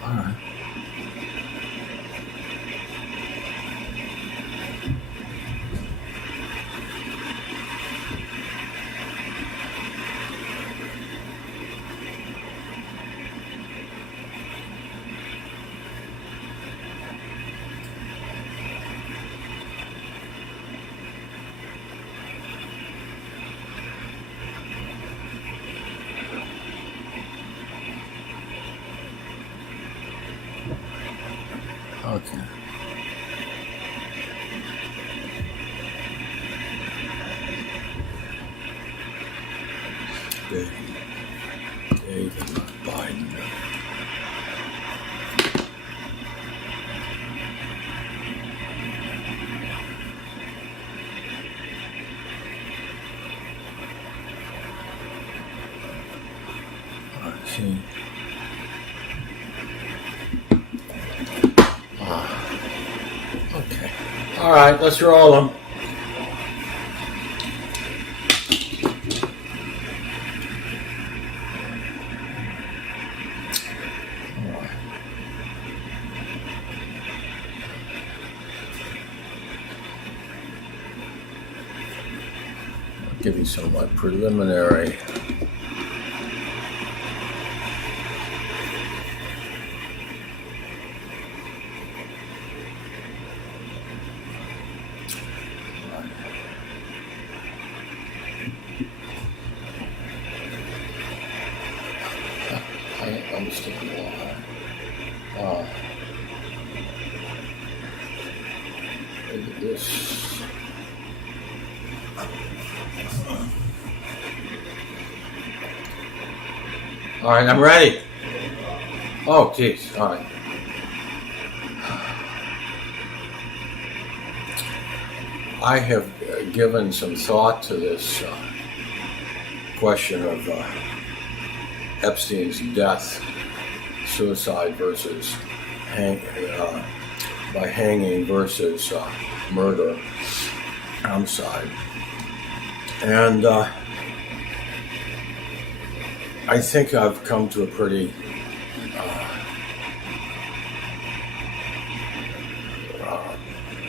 All right. Okay. David Biden. All right, see. Okay. All right, let's roll them. I'll give you some of my preliminary. I understand why. Look at this. All right, I'm ready. Oh, geez. All right. I have given some thought to this question of Epstein's death, suicide versus by hanging versus murder, homicide. And I think I've come to a pretty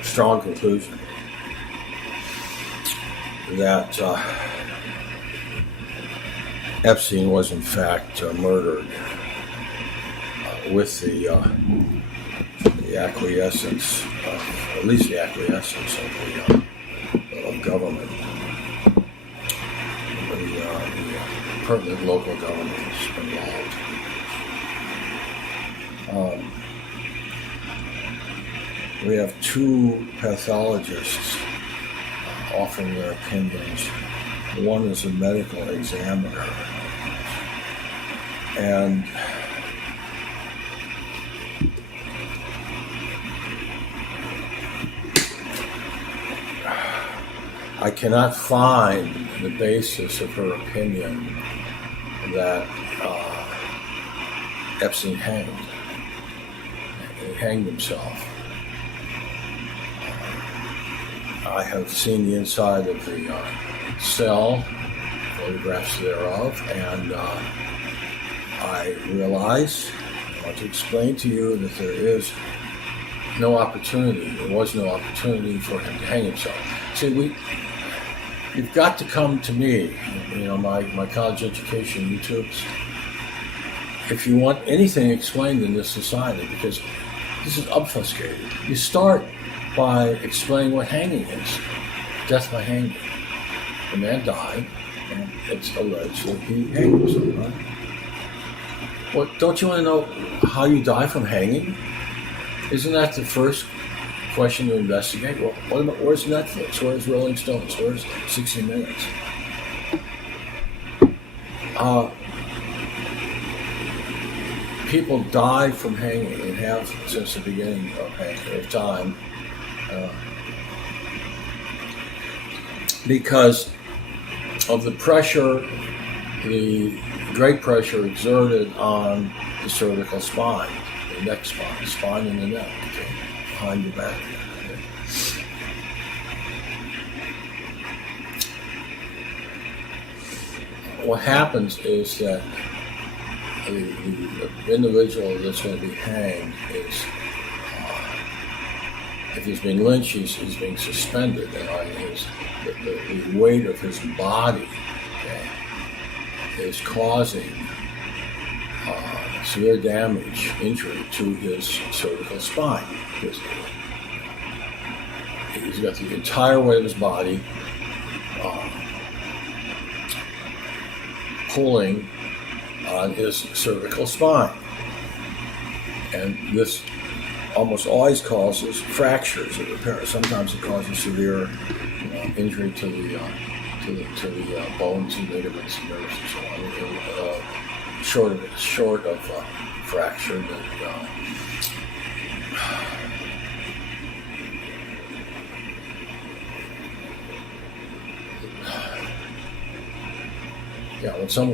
strong conclusion that Epstein was in fact murdered with the acquiescence, at least the acquiescence of government, the pertinent local governments involved. We have two pathologists offering their opinions. One is a medical examiner, and I cannot find the basis of her opinion that Epstein hanged himself. I have seen the inside of the cell, photographs thereof, and I realize, I want to explain to you that there was no opportunity for him to hang himself. See, you've got to come to me, my college education, YouTubes, if you want anything explained in this society, because this is obfuscated. You start by explaining what hanging is. Death by hanging. The man died, and it's alleged that he hanged himself, right? Well, don't you want to know how you die from hanging? Isn't that the first question to investigate? Well, what about, where's Netflix? Where's Rolling Stones? Where's 60 Minutes? People die from hanging and have since the beginning of time. Because of the pressure, the great pressure exerted on the cervical spine, the neck spine in the neck, okay, behind your back. Okay. What happens is that the individual that's going to be hanged is, if he's being lynched, he's being suspended, and the weight of his body, okay, is causing severe damage, injury to his cervical spine. Because he's got the entire weight of his body pulling on his cervical spine. And this almost always causes fractures or repairs. Sometimes it causes severe injury to the bones and ligaments and nerves and so on. Short of fracture, but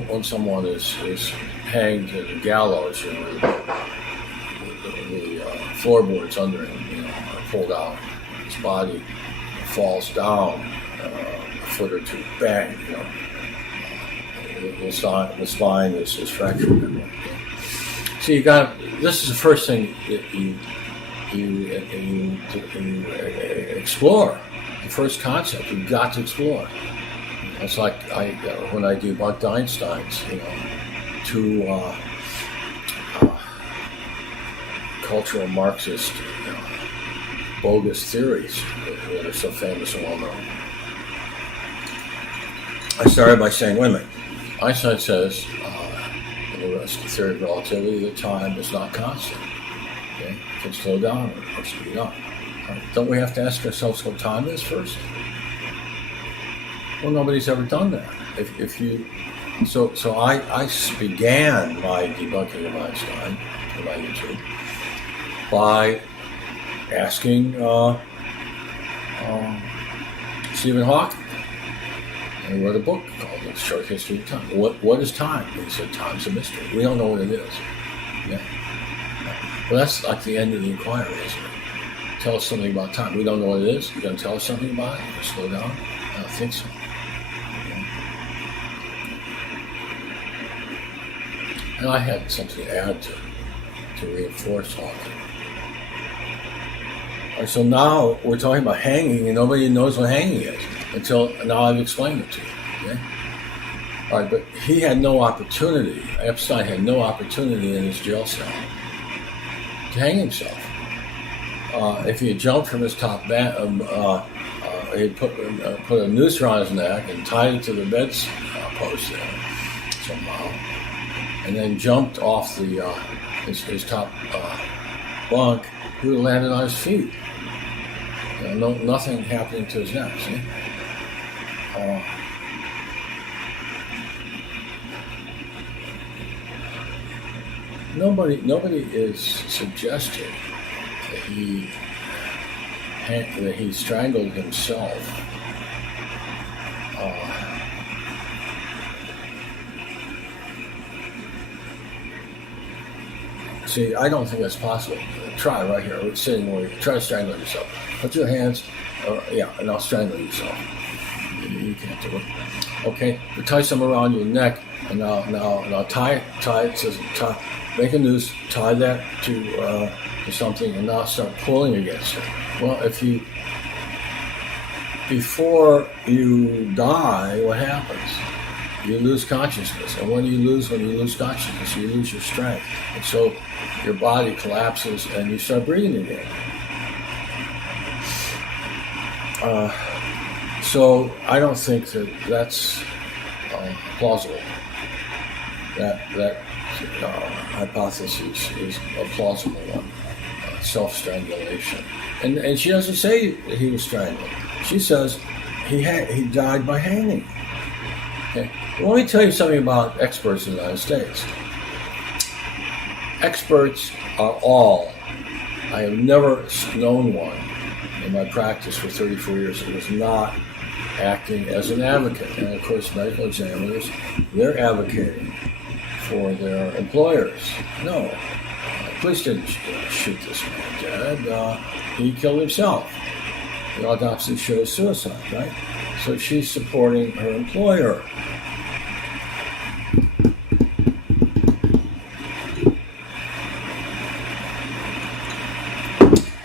when someone is hanged to the gallows, the floorboards under him, are pulled out. His body falls down a foot or two. Bang! The spine is fractured. So this is the first thing that you explore. The first concept you've got to explore. It's like when I debunked Einstein's, two cultural Marxist bogus theories that are so famous and well known. I started by saying, wait a minute. Einstein says in the theory of relativity that time is not constant. Okay? It can slow down or speed up. Right. Don't we have to ask ourselves what time is first? Well, nobody's ever done that. So I began my debunking of Einstein on my YouTube by asking Stephen Hawking. And he wrote a book called The Short History of Time. What is time? And he said, time's a mystery. We don't know what it is. Yeah. Well, that's like the end of the inquiry, isn't it? Tell us something about time. We don't know what it is. You're going to tell us something about it? You're going to slow down? I don't think so. Yeah. And I had something to add to reinforce Hawking. All right, so now we're talking about hanging, and nobody knows what hanging is until now I've explained it to you. Okay? All right, but he had no opportunity. Epstein had no opportunity in his jail cell to hang himself. If he had jumped from his top bed, he had put a noose around his neck and tied it to the bed post there somehow, and then jumped off his top bunk, he would have landed on his feet. Nothing happening to his neck. See? Nobody is suggesting that he strangled himself. See, I don't think that's possible. Try right here. We're sitting where you try to strangle yourself. Put your hands, and I'll strangle yourself. You can't do it. Okay, but tie some around your neck, and now tie it. Says make a noose, tie that to something, and now start pulling against it. Well, before you die, what happens? You lose consciousness, and when you lose consciousness, you lose your strength, and so your body collapses, and you start breathing again. So I don't think that's plausible. That hypothesis is a plausible one. Self-strangulation, and she doesn't say that he was strangled. She says he died by hanging. Okay. Well, let me tell you something about experts in the United States. Experts are all. I have never known one in my practice for 34 years who was not acting as an advocate. And of course, medical examiners, they're advocating for their employers. No, police didn't shoot this man dead. He killed himself. The autopsy shows suicide, right? So she's supporting her employer.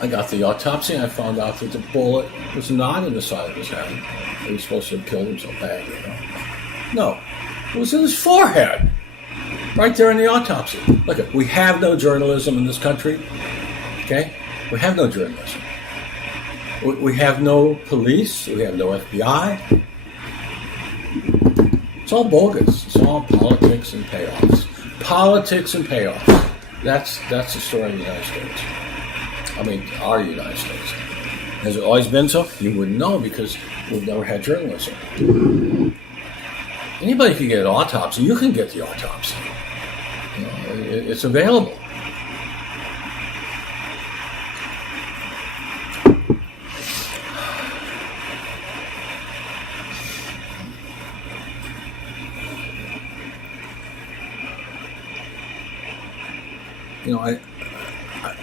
I got the autopsy, and I found out that the bullet was not in the side of his head. He was supposed to have killed himself bad, No, it was in his forehead, right there in the autopsy. Look, we have no journalism in this country, okay? We have no journalism. We have no police. We have no FBI. It's all bogus. It's all politics and payoffs. Politics and payoffs. That's the story of the United States. I mean, our United States. Has it always been so? You wouldn't know because we've never had journalism. Anybody can get an autopsy. You can get the autopsy. It's available.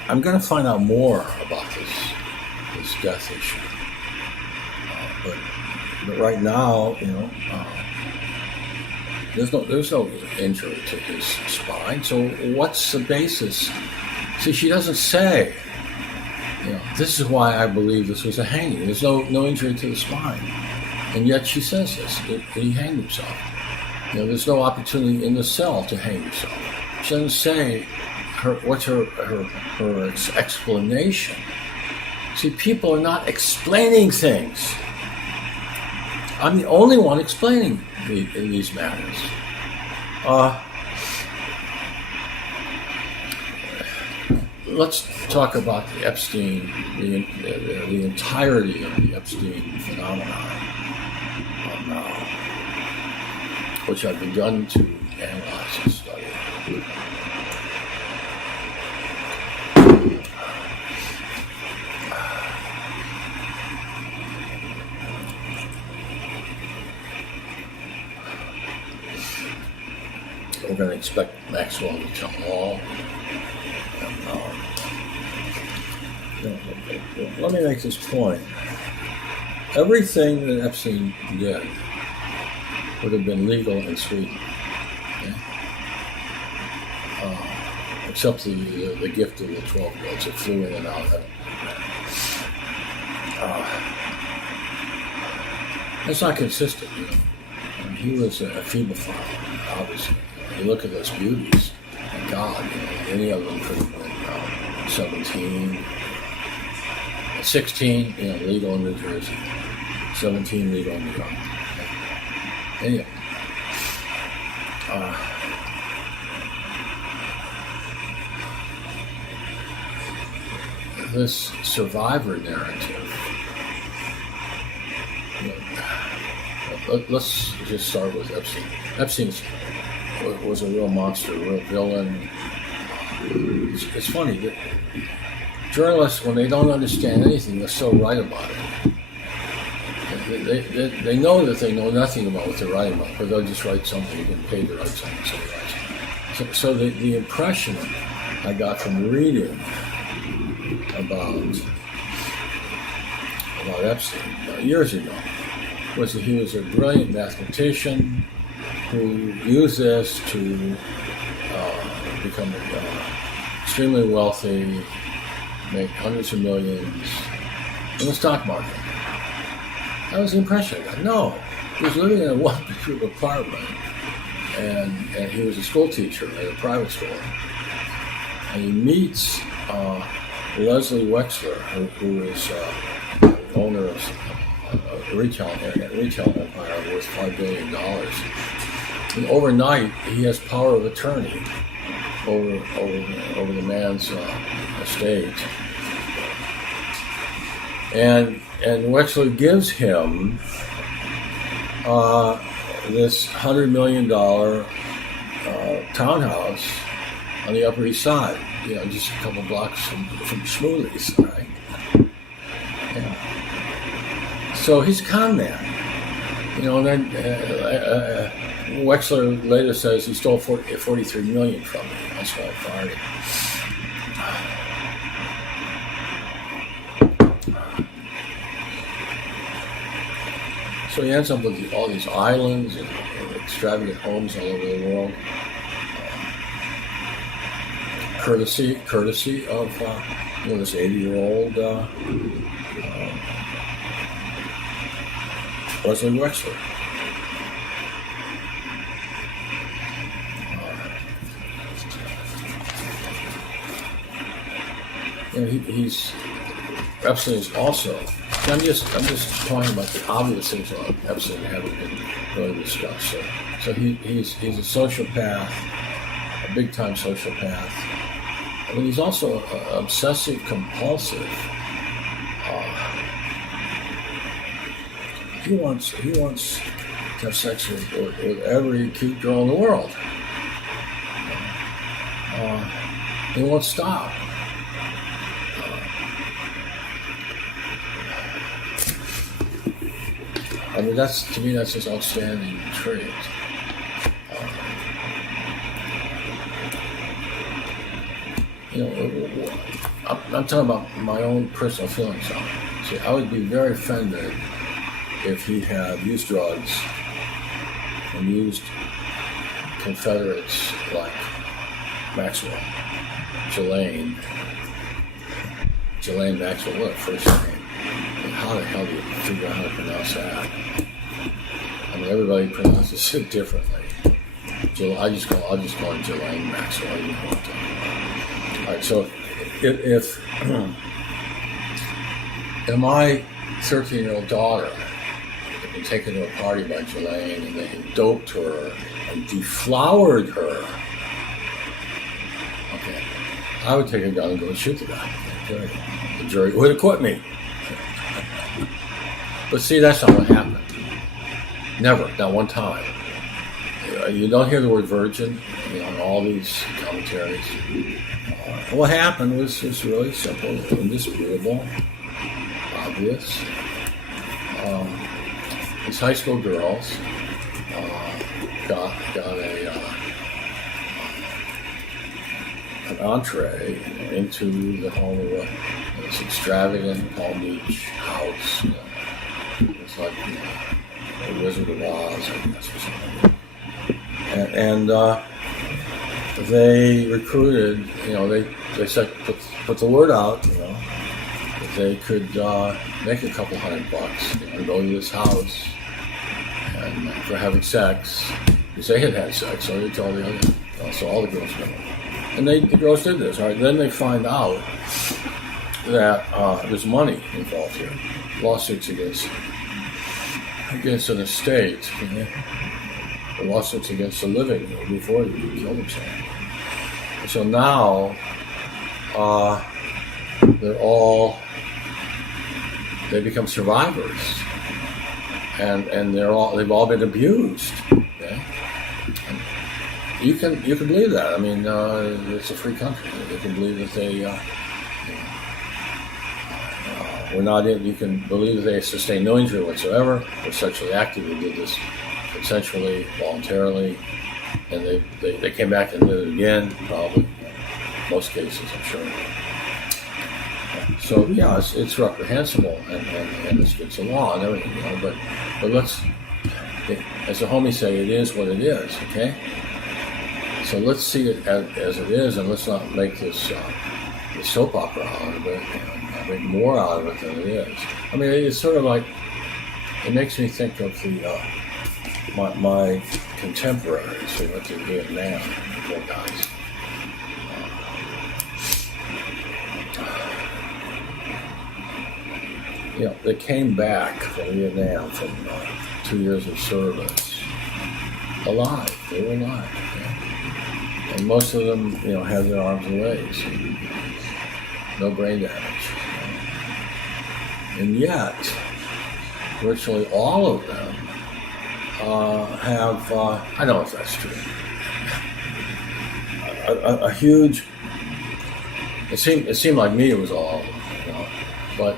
I'm going to find out more about this death issue. But right now, there's no injury to his spine. So what's the basis? See, she doesn't say, this is why I believe this was a hanging. There's no injury to the spine. And yet she says this, that he hanged himself. There's no opportunity in the cell to hang himself. She doesn't say what's her explanation. See, people are not explaining things. I'm the only one explaining these matters. Let's talk about the Epstein, the entirety of the Epstein phenomenon, which I've begun to analyze and study. We're going to expect Maxwell to tell all. Let me make this point. Everything that Epstein did would have been legal in Sweden, except the gift of the 12-year-olds that flew in and out of it. That's not consistent, He was a phenophile, obviously. You look at those beauties, my God, any of them could have been 17, 16, legal in New Jersey, 17 legal in New York. Anyway, this survivor narrative. Let's just start with Epstein. Epstein was a real monster, a real villain. It's funny that journalists, when they don't understand anything, they're so right about it. They know that they know nothing about what they're writing about, but they'll just write something. You get paid to write something, so they write something. So the impression I got from reading about Epstein years ago was that he was a brilliant mathematician who used this to become extremely wealthy, make hundreds of millions in the stock market. That was the impression I got. No, he was living in a one-bedroom apartment, and he was a school teacher at a private school. And he meets Leslie Wexler, who is owner of a retail empire worth $5 billion. And overnight, he has power of attorney over the man's estate. And Wexler gives him this $100 million townhouse on the Upper East Side, just a couple blocks from Schmoolies, right? Yeah. So he's a con man, and then Wexler later says he stole $43 million from me. That's why I fired him. So he ends up with all these islands and extravagant homes all over the world. courtesy of this 80-year-old Leslie Wexler. He's Epstein is also. I'm just talking about the obvious things about Epstein that haven't been really discussed. So he's a sociopath, a big-time sociopath. I mean, he's also obsessive compulsive. He wants to have sex with every cute girl in the world. He won't stop. I mean, to me, that's his outstanding trait. I'm talking about my own personal feelings on it. See, I would be very offended if he had used drugs and used Confederates like Maxwell, Ghislaine Maxwell, what a first name. How the hell do you figure out how to pronounce that? I mean, everybody pronounces it differently. I'll just call it Ghislaine Maxwell. You know what I'm talking about. All right, so if my 13-year-old daughter had been taken to a party by Ghislaine and they had doped her and deflowered her, okay, I would take a gun and go and shoot the guy. Okay. The jury would acquit me. But see, that's not what happened. Never, not one time. You don't hear the word virgin in all these commentaries. What happened was just really simple, indisputable, obvious. These high school girls got an entree into the home of this extravagant Palm Beach house. It's like the Wizard of Oz, I guess, or something. And they recruited, they said, put the word out, that they could make a couple $100, and go to this house and for having sex, because they had sex, so they told the other, so all the girls know. And the girls did this, right? Then they find out that there's money involved here, lawsuits against an estate, the lawsuits against the living before he killed himself. So now they become survivors, and they've all been abused. Okay? You can believe that. I mean, it's a free country. You can believe that they were not in. You can believe that they sustained no injury whatsoever. They're sexually active. They did this consensually, voluntarily, and they came back and did it again. Probably, most cases, I'm sure. So yeah, it's reprehensible and it's against the law and everything, But let's, as the homies say, it is what it is. Okay. So let's see it as it is, and let's not make this soap opera out of it, and make more out of it than it is. I mean, it's sort of like, it makes me think of my contemporaries who went to Vietnam, the poor guys. They came back from Vietnam from 2 years of service alive. They were alive. Okay? And most of them, had their arms and legs, no brain damage. And yet, virtually all of them have, I don't know if that's true, a huge, it seemed like me it was all of them, but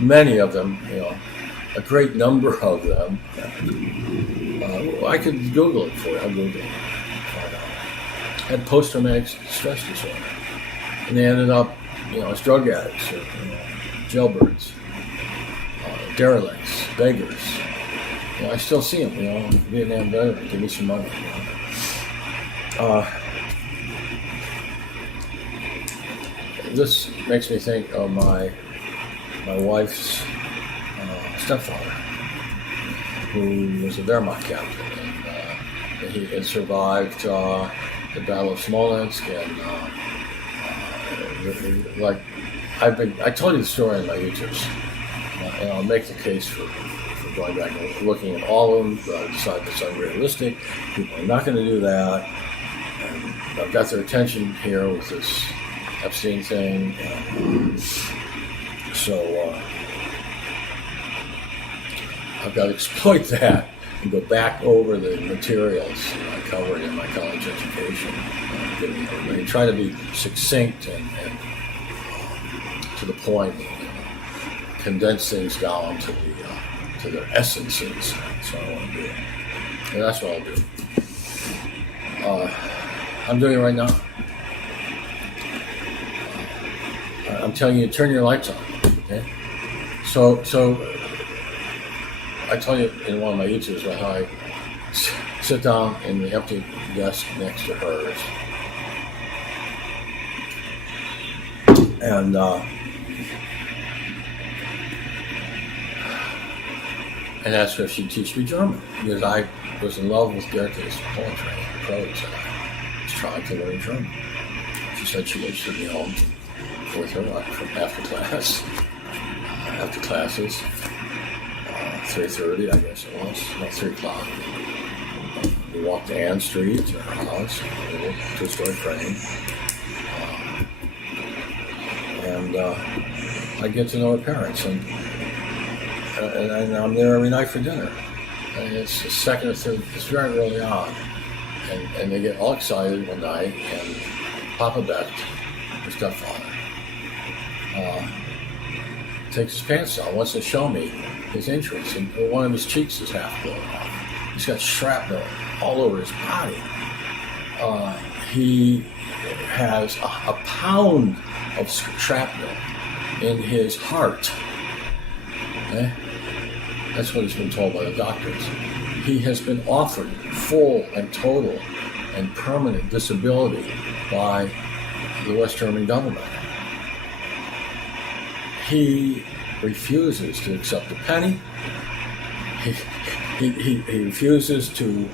many of them, a great number of them, I could Google it for you. I'll Google it. Had post-traumatic stress disorder, and they ended up, as drug addicts, or, jailbirds, derelicts, beggars. I still see them. Vietnam veteran, give me some money. this makes me think of my wife's stepfather, who was a Wehrmacht captain, and he had survived the Battle of Smolensk, and I told you the story on my YouTubes, and I'll make the case for going back and looking at all of them, but I decided it's unrealistic. People are not going to do that. And I've got their attention here with this Epstein thing. So I've got to exploit that and go back over the materials I covered in my college education. And try to be succinct and to the point, condense things down to their essences. That's what I want to do. And that's what I'll do. I'm doing it right now. I'm telling you, turn your lights on. Okay. So I told you in one of my YouTubes about how I sit down in the empty desk next to hers, and asked her if she'd teach me German, because I was in love with Goethe's poetry and prose, and I was trying to learn German. She said she would send me home with her after classes, 3:30, I guess it was, about 3 o'clock. We walked to Ann Street to her house, a little two-story frame, and I get to know her parents, and I'm there every night for dinner. And it's the second or third, it's very early on. And they get all excited one night, and Papa Beck, her stepfather, takes his pants down, wants to show me his injuries, and one of his cheeks is half blown off. He's got shrapnel all over his body. He has a pound of shrapnel in his heart. Okay? That's what he's been told by the doctors. He has been offered full and total and permanent disability by the West German government. He refuses to accept a penny. He refuses to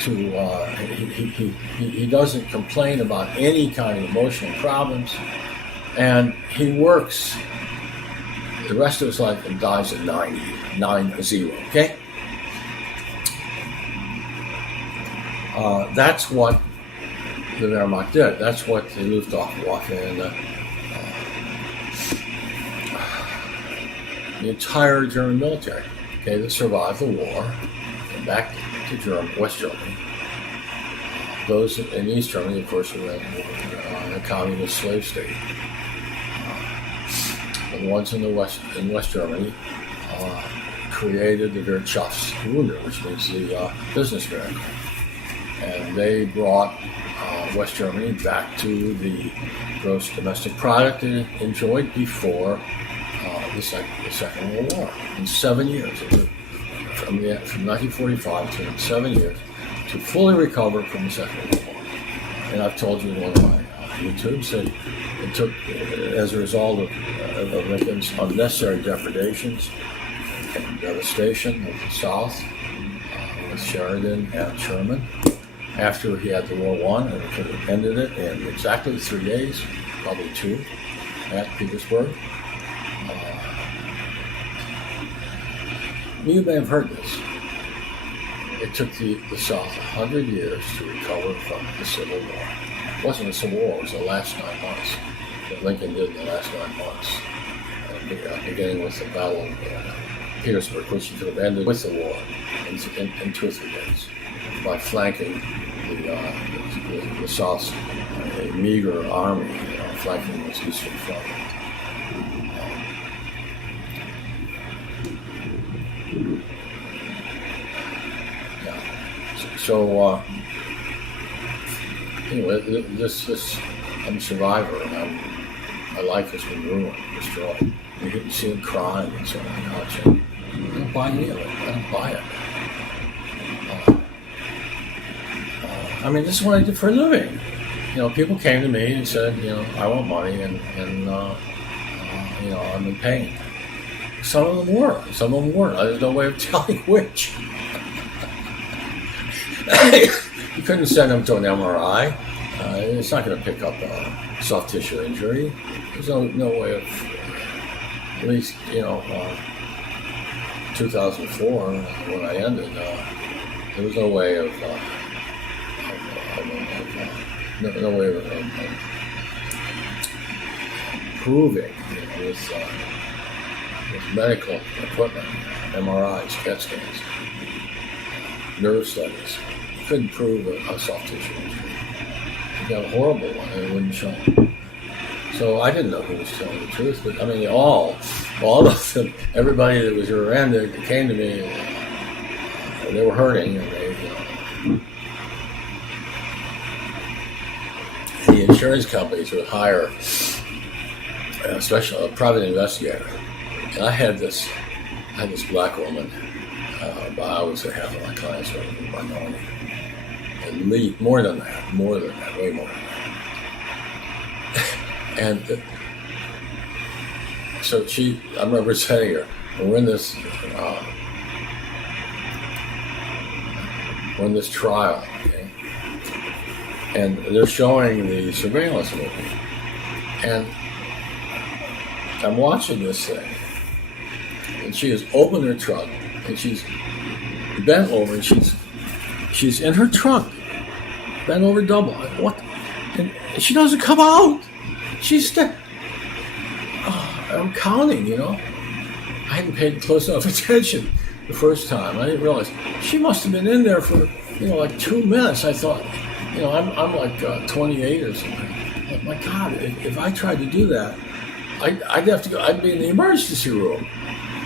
he doesn't complain about any kind of emotional problems, and he works the rest of his life and dies at 90, okay? That's what the Wehrmacht did. That's what the Luftwaffe and the entire German military, okay, that survived the war, and back to West Germany. Those in East Germany, of course, were a communist slave state. The ones in West Germany created the Wirtschaftswunder, which means the business miracle, and they brought West Germany back to the gross domestic product it enjoyed before the Second World War. In 7 years, from 1945 to 7 years, to fully recover from the Second World War. And I've told you in one of my YouTubes that it took, as a result of Lincoln's unnecessary depredations and devastation of the South, with Sheridan and Sherman, after he had the War won, and could have ended it in exactly 3 days, probably 2, at Petersburg. You may have heard this. It took the South 100 years to recover from the Civil War. It wasn't a Civil War, it was the last 9 months that Lincoln did in the last 9 months, beginning with the Battle of Petersburg, which he could have ended with the war in 2 or 3 days by flanking the South's meager army, flanking its eastern front. So anyway, this I'm a survivor, and my life has been ruined, destroyed. You can see him crying and so on. I don't buy any of it. I don't buy it. I mean, this is what I do for a living. people came to me and said, I want money, and I'm in pain. Some of them were, some of them weren't. There's no way of telling which. You couldn't send them to an MRI. It's not going to pick up a soft tissue injury. There's no way of, at least, 2004, when I ended, there was no way of no way of proving with medical equipment, MRIs, CAT scans, nerve studies. You couldn't prove a soft tissue injury. You got a horrible one, and it wouldn't show. So I didn't know who was telling the truth, but I mean, all of them, everybody that was around there that came to me, they were hurting, and the insurance companies would hire a private investigator. And I had this black woman, but I would say half of my clients were minority. And more than that, way more than that. And so I'm representing her. And we're in this trial, okay? And they're showing the surveillance movie. And I'm watching this thing. And she has opened her trunk, and she's bent over, and she's in her trunk, bent over double. What? And she doesn't come out. She's there. I'm counting, I hadn't paid close enough attention the first time. I didn't realize she must have been in there for, like 2 minutes. I thought, I'm like 28 or something. Like, my God, if I tried to do that, I'd have to go. I'd be in the emergency room.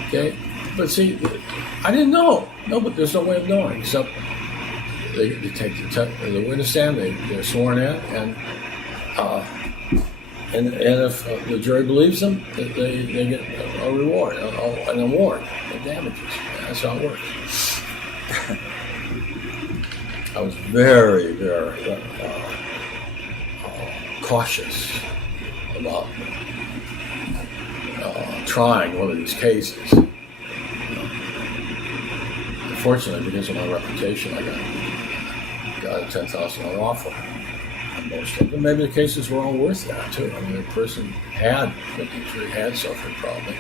Okay, but see, I didn't know. No, but there's no way of knowing except they take the witness stand. They're sworn in, and if the jury believes them, they get a reward, an award of damages. That's how it works. I was very, very cautious about trying one of these cases. Unfortunately, because of my reputation, I got a $10,000 offer on most of them. Maybe the cases were all worth that too. I mean, the person had suffered probably.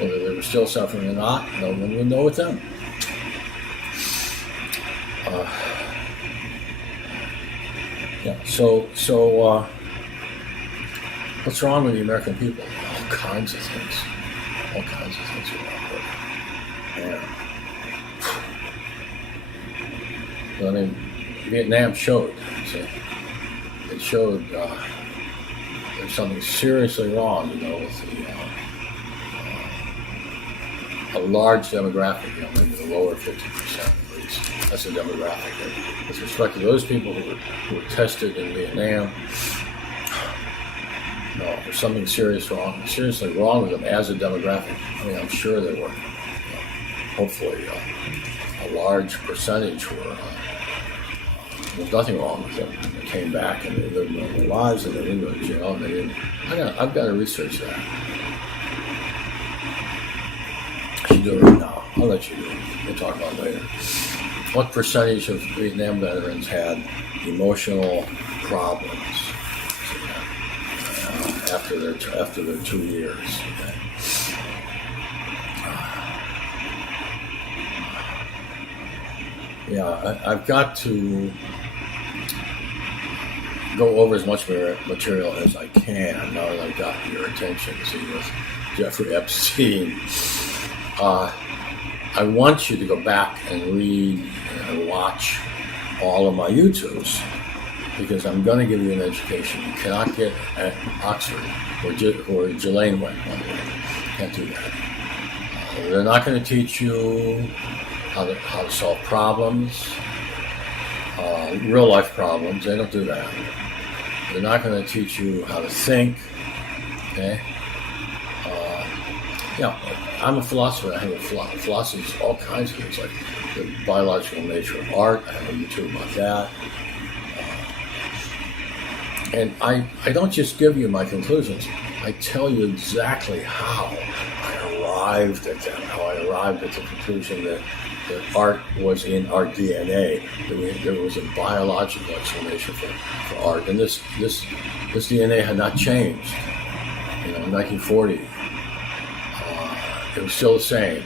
Whether they were still suffering or not, no one would know with them. So what's wrong with the American people? All kinds of things. All kinds of things are wrong with them. Yeah. I mean, Vietnam showed. It showed there's something seriously wrong, with a large demographic, maybe the lower 50% at least. That's a demographic. And with respect to those people who were tested in Vietnam, no, there's something seriously wrong with them as a demographic. I mean, I'm sure there were, hopefully, a large percentage were. There's nothing wrong with them. They came back and they lived normal lives and they didn't go to jail. And they didn't. I've got to research that. I should do it right now. I'll let you do it. We'll talk about it later. What percentage of Vietnam veterans had emotional problems after their 2 years? Okay? Yeah, I've got to go over as much material as I can now that I've got your attention. See, with Jeffrey Epstein, I want you to go back and read and watch all of my YouTubes because I'm going to give you an education you cannot get at Oxford or Ghislaine went, by the way. Can't do that. They're not going to teach you how to solve problems, real life problems. They don't do that. They're not going to teach you how to think. Okay. I'm a philosopher. I have philosophy is all kinds of things, like the biological nature of art. I have a YouTube about that. And I don't just give you my conclusions. I tell you exactly how I arrived at them, how I arrived at the conclusion that art was in our DNA. There was a biological explanation for art. And this DNA had not changed. In 1940, it was still the same.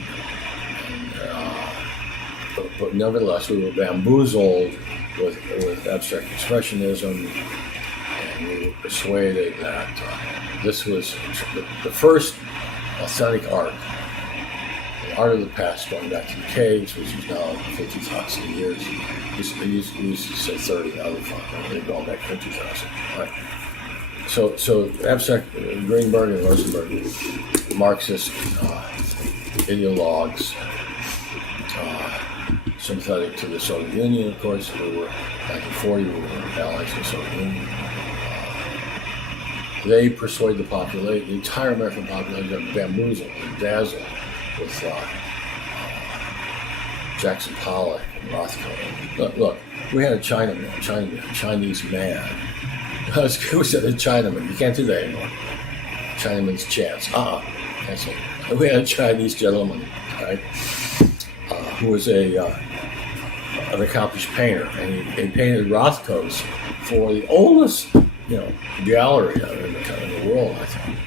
But nevertheless, we were bamboozled with abstract expressionism, and we were persuaded that this was the first authentic art, the art of the past, going back to the caves, which is now 50,000 years. We used to say 30, now they're going back 50,000. Right. So abstract Greenberg and Rosenberg, Marxist ideologues, sympathetic to the Soviet Union, of course. We were, back in 40, we were allies of the Soviet Union. They persuade the entire American population, bamboozled and dazzled with Jackson Pollock and Rothko. Look, we had a Chinese man. Who said a Chinaman? You can't do that anymore. Chinaman's chance. That's it. We had a Chinese gentleman, right, who was an accomplished painter, and he painted Rothkos for the oldest, gallery in the world. I think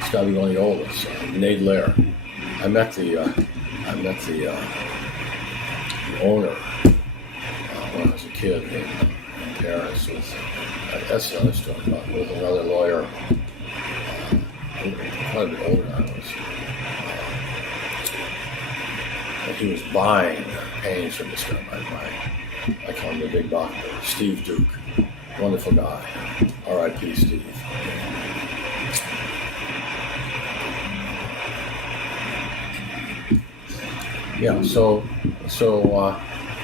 it's got to be one of the oldest. Nadler. I met the owner when I was a kid in Paris. That's another story. With another lawyer, quite a bit older than I was. And he was buying paintings from this guy. I call him the Big Doctor, Steve Duke. Wonderful guy. R.I.P. Steve. Yeah, so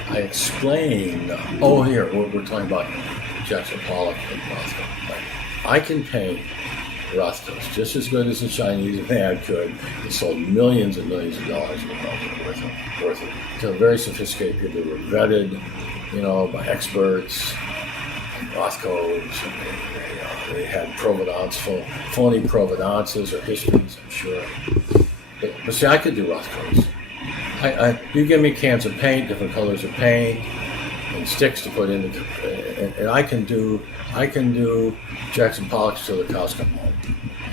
I explained, here, we're talking about Jackson Pollock and Rothko. Right? I can paint Rothkos just as good as the Chinese man could. He sold millions and millions of dollars worth of to very sophisticated people who were vetted, by experts. Rothkos, and they had provenance, phony provenances or histories, I'm sure. But see, I could do Rothkos. You give me cans of paint, different colors of paint, and sticks to put in, and I can do Jackson Pollock till the cows come home.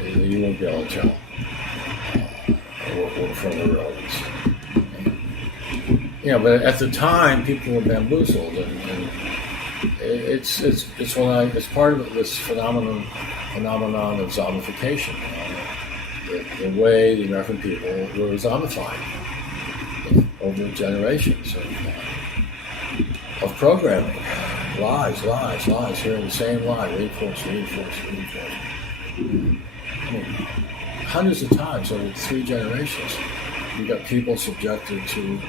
You won't be able to tell. We're from the roads. But at the time, people were bamboozled, and it's part of this phenomenon of zombification. The way the American people were zombified over generations of programming, lies, hearing the same lie, reinforce. Hundreds of times over 3 generations, you got people subjected to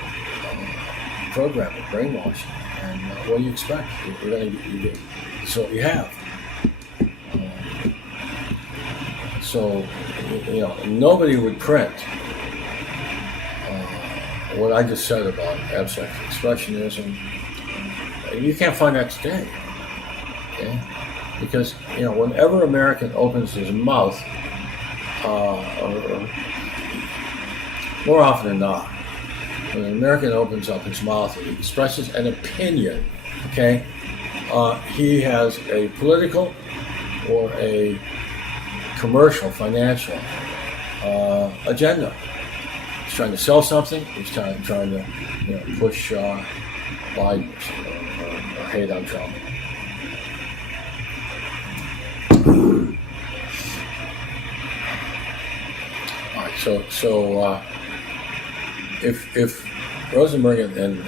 programming, brainwashing. And what do you expect? It's what you have. Nobody would print what I just said about abstract expressionism. You can't find that today. Okay? Because, whenever American opens his mouth, or more often than not, when an American opens up his mouth and he expresses an opinion, okay, he has a political or a commercial, financial agenda. He's trying to sell something. He's trying to push Biden or hate on Trump. All right, so if Rosenberg and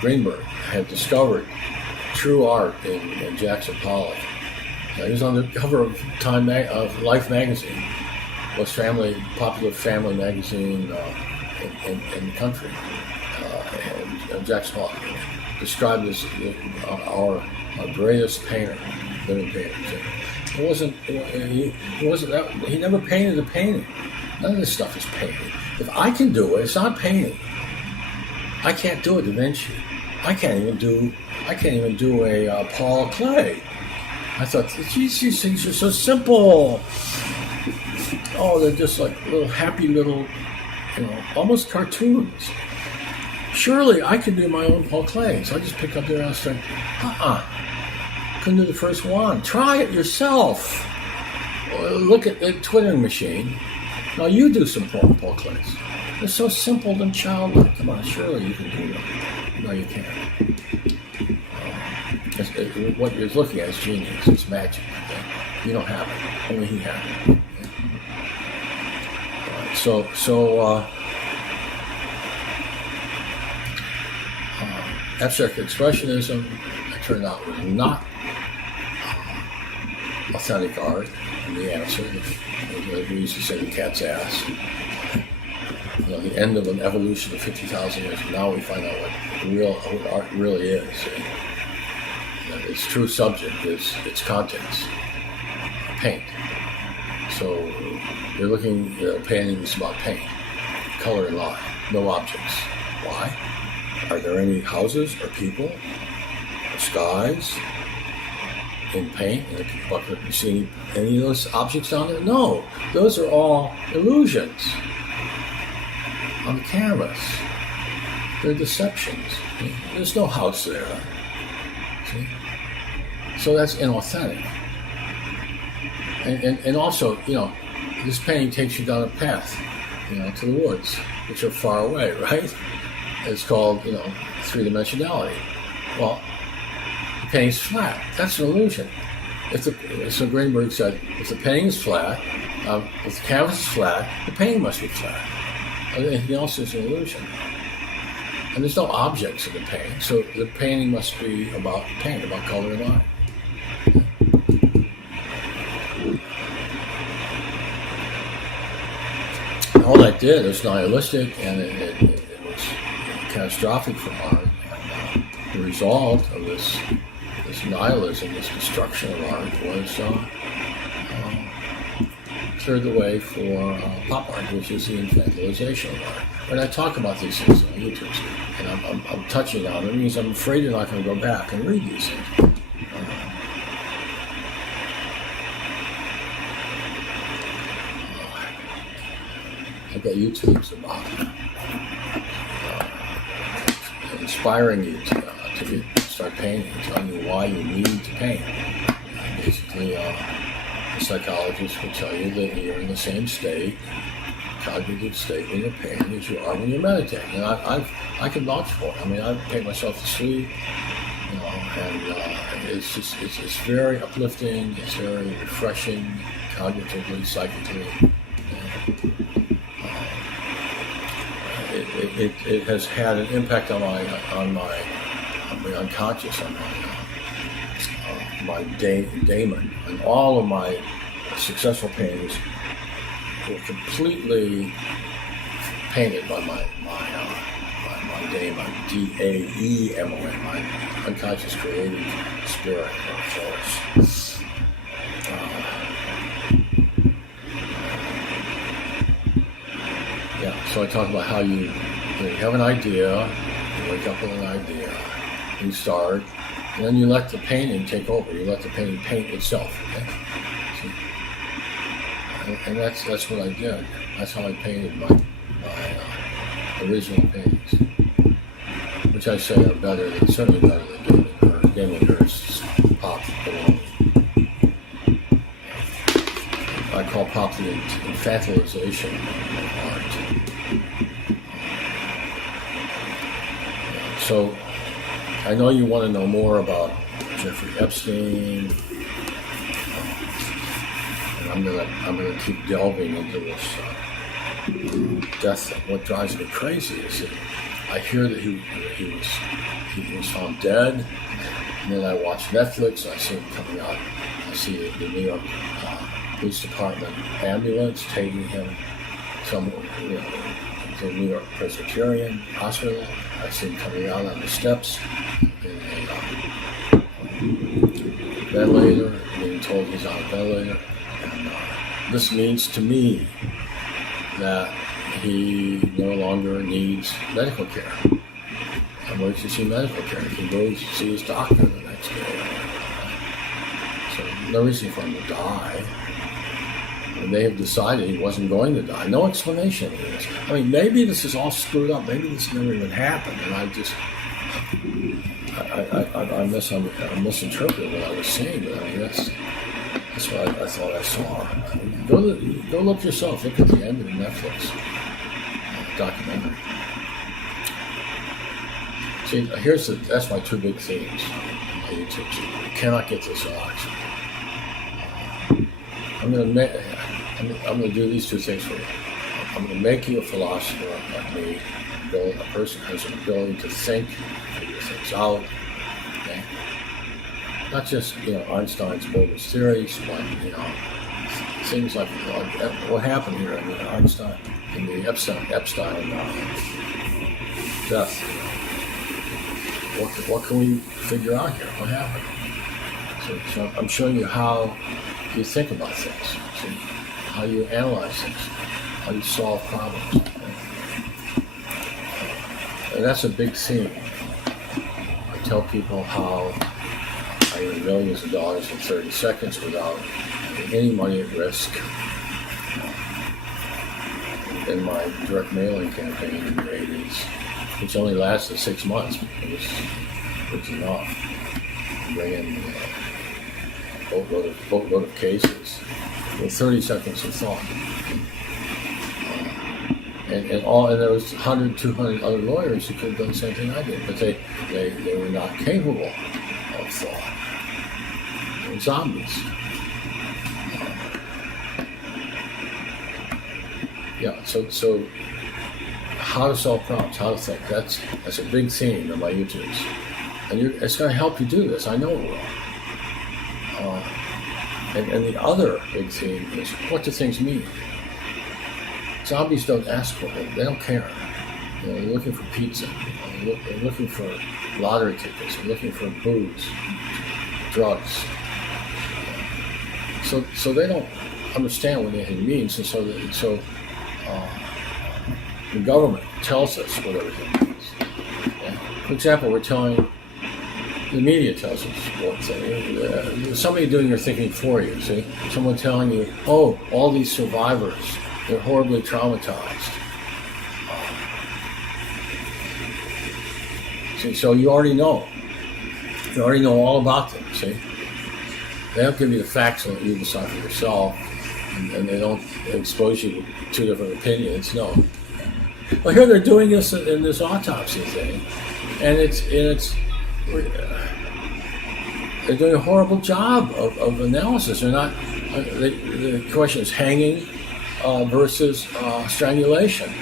Greenberg had discovered true art in Jackson Pollock, he was on the cover of Life magazine, most popular family magazine in the country, and Jackson Pollock described as our greatest painter, living painter. He wasn't that. He never painted a painting. None of this stuff is painting. If I can do it, it's not painting. I can't do it, Da Vinci. I can't even do a Paul Klee. I thought, geez, these things are so simple. Oh, they're just like little happy little, almost cartoons. Surely I can do my own Paul Klee. So I just pick up there and I start, couldn't do the first one. Try it yourself. Look at the Twittering machine. Now you do some Paul Klees. They're so simple and childlike. Come on, surely you can do them. No, you can't. What you're looking at is genius. It's magic. Okay? You don't have it. Only he has it. Okay? Abstract expressionism, it turned out, was not authentic art. And the answer, we used to say, the cat's ass. The end of an evolution of 50,000 years. Now we find out what art really is. Its true subject is its contents, paint. So you're looking at paintings about paint, color and line, no objects. Why? Are there any houses or people or skies in paint? You see any of those objects down there? No, those are all illusions on the canvas. They're deceptions. There's no house there. See? So that's inauthentic. And also, this painting takes you down a path, to the woods, which are far away, right? It's called, three-dimensionality. Well, the painting's flat. That's an illusion. So Greenberg said, if the painting is flat, if the canvas is flat, the painting must be flat. Anything else is an illusion. And there's no objects in the painting, so the painting must be about paint, about color and line. All that did was nihilistic, and it was catastrophic for art. And the result of this nihilism, this destruction of art, was cleared the way for pop art, which is the infantilization of art. When I talk about these things on YouTube, and I'm touching on it, it means I'm afraid you're not going to go back and read these things. I bet YouTube's about inspiring you to start painting, telling you why you need to paint. Basically, the psychologist will tell you that you're in the same state, cognitive state when you're painting as you are when you're meditating. And I can vouch for it. I mean, I paint myself to sleep, and it's very uplifting. It's very refreshing, cognitively, psychically. It has had an impact on my unconscious, on my daemon, and all of my successful paintings were completely painted by my daemon, D-A-E-M-O-N, my unconscious creative spirit or force. So I talk about how you have an idea, you wake up with an idea, you start, and then you let the painting take over. You let the painting paint itself. Okay? See? And that's what I did. That's how I painted my original paintings, which I say are certainly better than Ghislaine's pop baloney. I call pop the infantilization of art. So, I know you want to know more about Jeffrey Epstein, and I'm gonna keep delving into this death thing. What drives me crazy is that I hear that he was found dead, and then I watch Netflix. I see him coming out. I see the New York Police Department ambulance taking him somewhere, to the New York Presbyterian Hospital. I see him coming out on the steps in a ventilator, being told he's on a ventilator. And this means to me that he no longer needs medical care. emergency medical care. He can go see his doctor the next day. So no reason for him to die. And they have decided he wasn't going to die. No explanation for this. I mean, maybe this is all screwed up. Maybe this never even happened, and I misinterpreted what I was seeing. But I mean, that's what I thought I saw. I mean, go look yourself. Look at the end of the Netflix documentary. See, that's my two big themes on my YouTube. You cannot get this election. I'm going to do these two things for you. I'm going to make you a philosopher like me, a person who has an ability to think, figure things out. Okay? Not just Einstein's bogus theories, but things like what happened here in Einstein, in the Epstein death. What can we figure out here? What happened? So I'm showing you how you think about things, how you analyze things, how you solve problems. And that's a big theme. I tell people how I earn millions of dollars in 30 seconds without having any money at risk. In my direct mailing campaign in the 80s, which only lasted 6 months, which is enough. Bring in boatload of cases with 30 seconds of thought. And there was 100, 200 other lawyers who could have done the same thing I did, but they were not capable of thought. They were zombies. So how to solve problems, how to think, that's a big theme in my YouTubes. And it's going to help you do this, I know it will. And the other big theme is, what do things mean? Zombies don't ask for it. They don't care. They're looking for pizza. They're looking for lottery tickets. They're looking for booze, drugs. So they don't understand what anything means. And so the government tells us what everything means. Yeah? For example, the media tells us what thing. Somebody doing your thinking for you, see? Someone telling you, oh, all these survivors, they're horribly traumatized. See, so you already know. You already know all about them, see? They don't give you the facts and let you decide for yourself, and they don't expose you to two different opinions, no. Well, here they're doing this in this autopsy thing, and they're doing a horrible job of analysis. They're not. The question is hanging versus strangulation,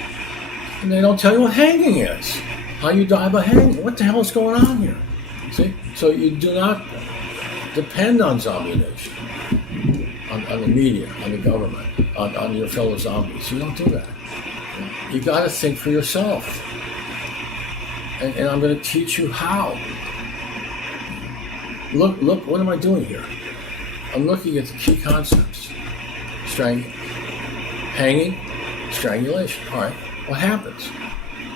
and they don't tell you what hanging is. How you die by hanging? What the hell is going on here? See, so you do not depend on zombie nation, on the media, on the government, on your fellow zombies. You don't do that. You got to think for yourself, and I'm going to teach you how. Look, what am I doing here? I'm looking at the key concepts. Hanging, strangulation. All right, what happens?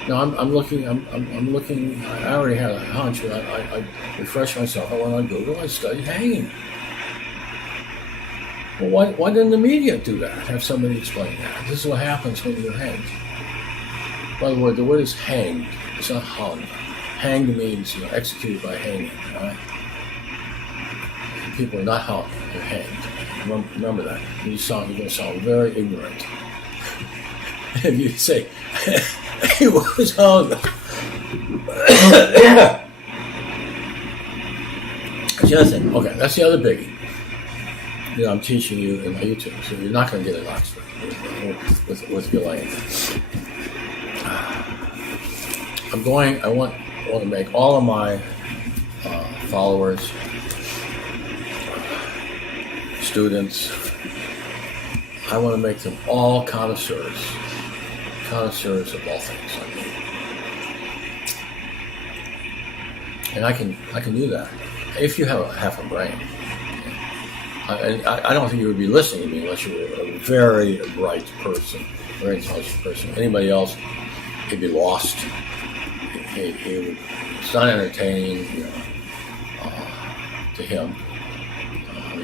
Now I'm looking, I already had a hunch, but I refreshed myself. I went on Google, I studied hanging. Well, why didn't the media do that? Have somebody explain that. This is what happens when you're hanged. By the way, the word is hanged. It's not hung. Hanged means executed by hanging. Right? People are not hung; they're hanged. Remember that. You're going to sound very ignorant if you say he was hung. That's the other thing. Okay, that's the other biggie. I'm teaching you in my YouTube, so you're not going to get it Oxford with Ghislaine. I want to make all of my followers, students, I want to make them all connoisseurs of all things. And I can do that if you have half a brain. I don't think you would be listening to me unless you were a very bright person, very intelligent person. Anybody else, he'd be lost. it's not entertaining, to him.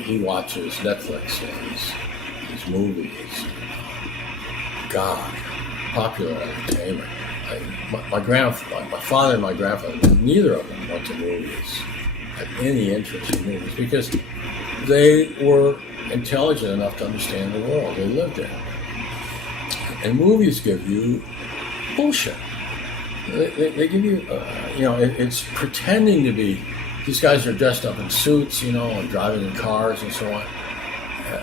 He watches Netflix and these movies. God, popular entertainment. My father and my grandfather, neither of them went to movies, had any interest in movies, because they were intelligent enough to understand the world. They lived in it. And movies give you bullshit. They give you, it's pretending to be, these guys are dressed up in suits, and driving in cars and so on.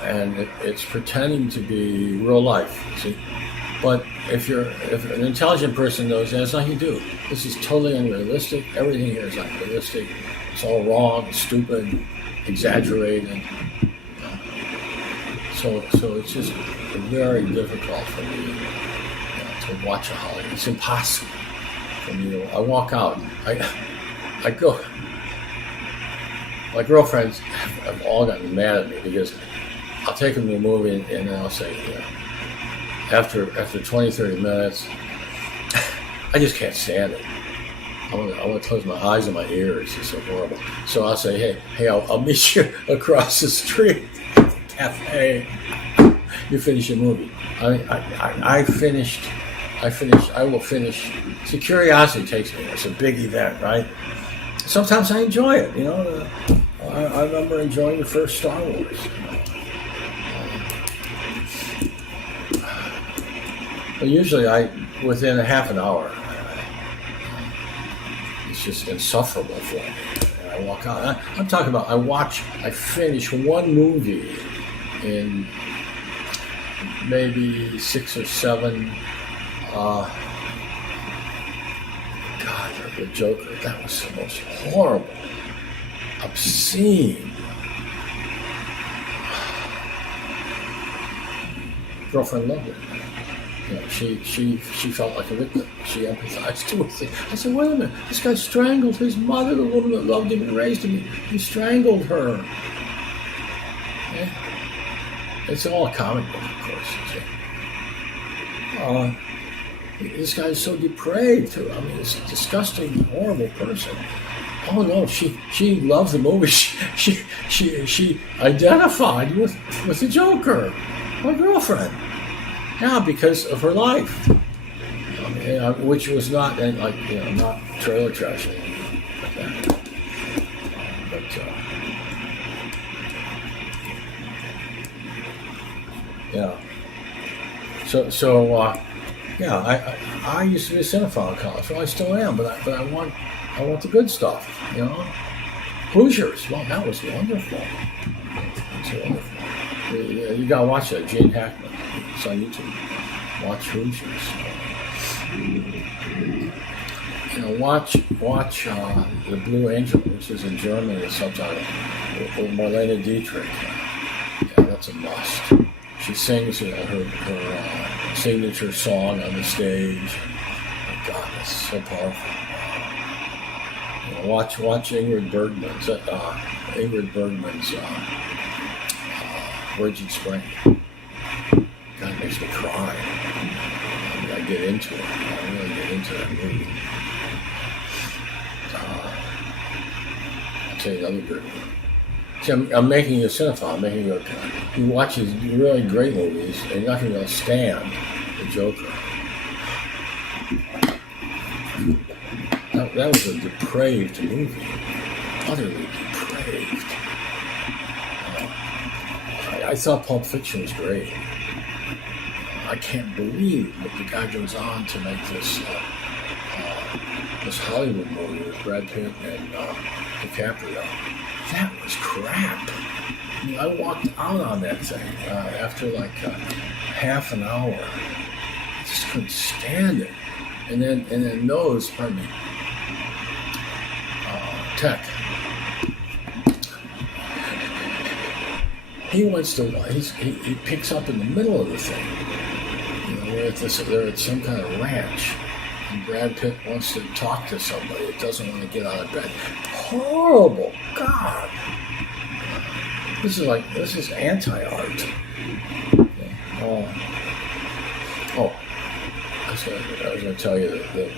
And it's pretending to be real life, see? But if an intelligent person knows that, it's nothing to do. This is totally unrealistic. Everything here is unrealistic. It's all wrong, it's stupid, exaggerated. So it's just very difficult for me to watch a holiday. It's impossible for me. I walk out. I go. My girlfriends have all gotten mad at me because I'll take them to a movie and then I'll say, after 20, 30 minutes, I just can't stand it. I want to close my eyes and my ears. It's so horrible. So I'll say, hey, I'll meet you across the street at the cafe. You finish your movie. I will finish. See, curiosity takes me. It's a big event, right? Sometimes I enjoy it. I remember enjoying the first Star Wars. But usually, within a half an hour, it's just insufferable for me. And I walk out. I'm talking about I finish one movie in maybe 6 or 7. God, the Joker. That was the most horrible, obscene. Girlfriend loved it. She felt like a victim. She empathized with it. I said, wait a minute, this guy strangled his mother, the woman that loved him and raised him. He strangled her. Yeah. It's all a comic book, of course. This guy is so depraved. It's a disgusting, horrible person. Oh no, she loves the movie. She identified with the Joker, my girlfriend. Yeah, because of her life, which was not not trailer trash or anything like that. I used to be a cinephile in college. Well, I still am, but I want the good stuff. Hoosiers. Well, that was wonderful. It's wonderful. You gotta watch that. Gene Hackman. It's on YouTube. Watch Hoosiers. Watch The Blue Angel, which is in German, the subtitle, with Marlene Dietrich. Yeah, that's a must. She sings her signature song on the stage. Oh, God, that's so powerful. Watch Ingrid Bergman's Virgin Spring. God, it makes me cry. I get into it. I really get into that movie. I'll tell you another good one. See, I'm making you a cinephile. I'm making you watch these really great movies, and you're not going to stand the Joker. That was a depraved movie. Utterly depraved. I thought Pulp Fiction was great. I can't believe that the guy goes on to make this Hollywood movie with Brad Pitt and DiCaprio. That was crap. I walked out on that thing after like half an hour. I just couldn't stand it. And then pardon me, Tech. He picks up in the middle of the thing. They're at some kind of ranch, and Brad Pitt wants to talk to somebody. It doesn't want to get out of bed. Horrible. God. This is anti-art. Okay. I was going to tell you that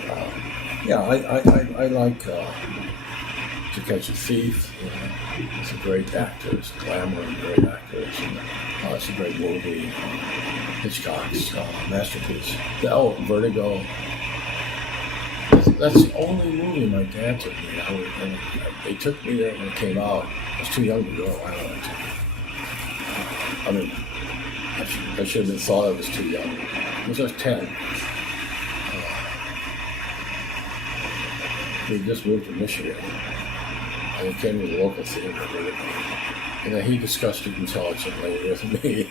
Yeah, I like To Catch a Thief. You know, it's a great actor. It's a glamour and great actor. It's a great movie. Hitchcock's masterpiece. Vertigo. That's the only movie my dad took me. They took me there when it came out. I was too young to go. I mean, I should have thought I was too young. I was 10. We just moved to Michigan. And he came to the local theater. And then he discussed it intelligently with me.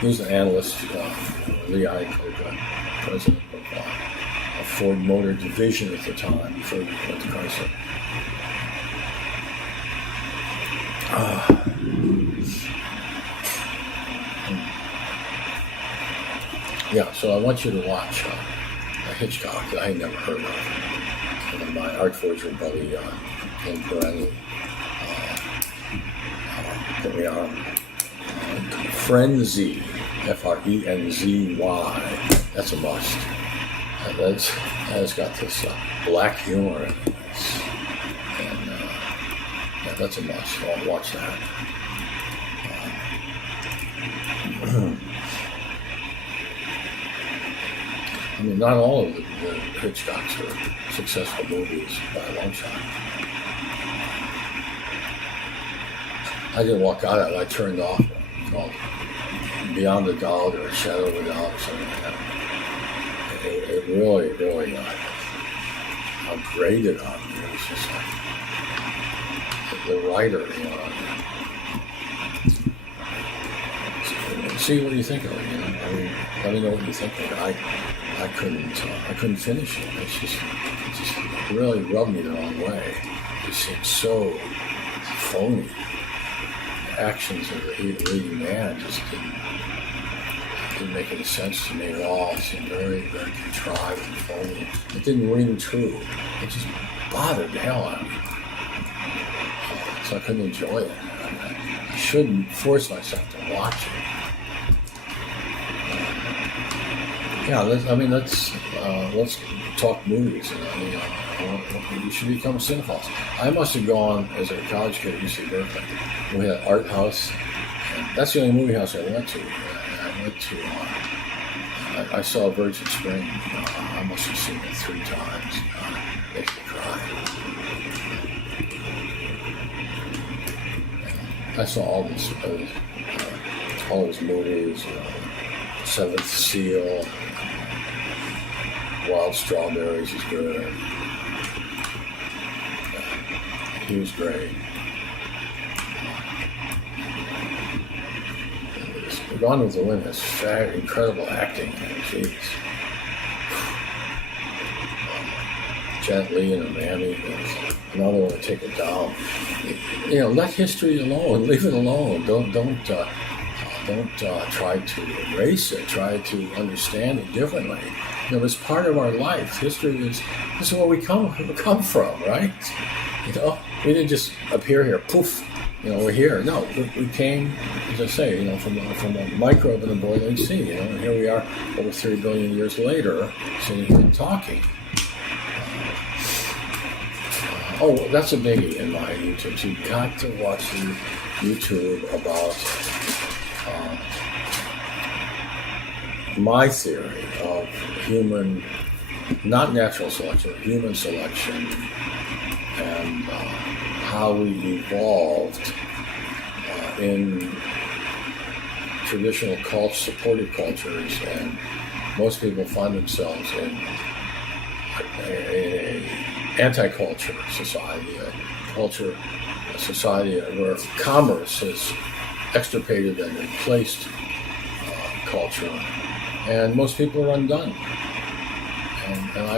He was an analyst, Lee Iacocca, president of Ford Motor Division at the time, before he went to Chrysler. Yeah, so I want you to watch Hitchcock that I had never heard of. And my art forger buddy, Ken Perenni, put me on Frenzy, Frenzy. That's a must. That's got this black humor in it. And yeah, that's a must. So I'll watch that. I mean, not all of the Hitchcocks are successful movies by a long shot. I didn't walk out of it. I turned off called Beyond the Dog or Shadow of a Dog or something like that. It really grated on me. It was just like the writer, see what you think of it. I mean, let me know what you think of it. I couldn't finish it. It just really rubbed me the wrong way. It seemed so phony. The actions of the leading man just didn't make any sense to me at all. It seemed very, very contrived and phony. It didn't ring true. It just bothered the hell out of me. So I couldn't enjoy it. I shouldn't force myself to watch it. Yeah, let's talk movies. You should become cinephiles. I must have gone as a college kid at UC Berkeley. We had Art House. That's the only movie house I went to. I saw Virgin Spring. I must have seen it 3 times. It makes me cry. I saw all those movies. Seventh Seal. Wild Strawberries is good. He was great. Gone with the Wind has incredible acting. Jeez. Jet Li and Miami. Another one to take it down. Let history alone. Leave it alone. Don't try to erase it. Try to understand it differently. It's part of our life. History this is where we come from, right? We didn't just appear here. Poof. We're here. No, we came, as I say, from a microbe in the boiling sea. And here we are, over 3 billion years later, sitting here talking. That's a biggie in my YouTube. You've got to watch the YouTube about my theory of human, not natural selection, human selection, and how we evolved in traditional supported cultures, and most people find themselves in a anti-culture society, a society where commerce has extirpated and replaced culture, and most people are undone. And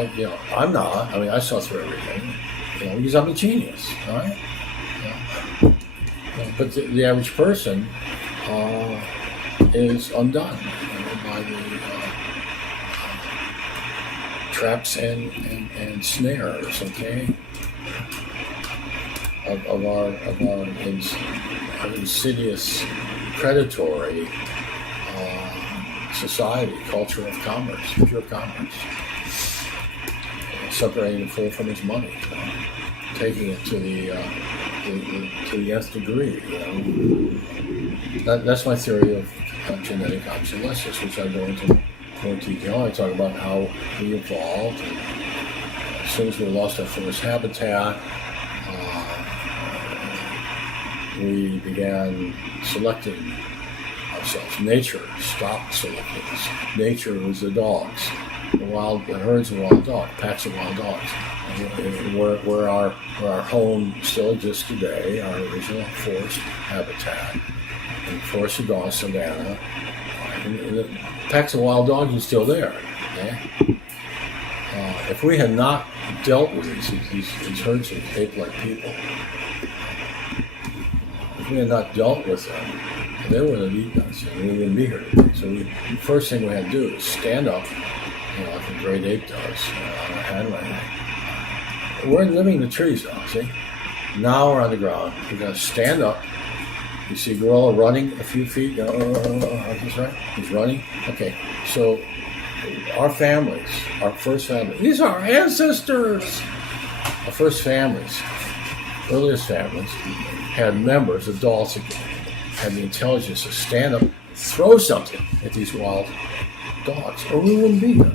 I'm not. I mean, I saw through everything, because I'm a genius, all right? But the average person is undone by the traps and snares, okay, of our insidious, predatory society, culture of commerce, pure commerce. separating the fool from his money, taking it to the nth degree. That's my theory of genetic obsolescence, which I go into more detail. I talk about how we evolved. And as soon as we lost our first habitat, we began selecting ourselves. Nature stopped selecting us. Nature was the dogs, the herds of wild dogs, packs of wild dogs. Where our home still exists today, our original forest habitat, in the forest of dogs, savanna, and the packs of wild dogs are still there. Okay? If we had not dealt with these herds of ape-like people, if we had not dealt with them, they would have eaten us, and we wouldn't be here today. So the first thing we had to do is stand up, like a great ape does, on our hand right now. We're living in the trees now, see? Now we're on the ground. We've got to stand up. You see a gorilla running a few feet. He's right. He's running. Okay, so our families, our first family, these are our ancestors. Our first families, earliest families, had members, adults, had the intelligence to stand up and throw something at these wild dogs, or we wouldn't be here.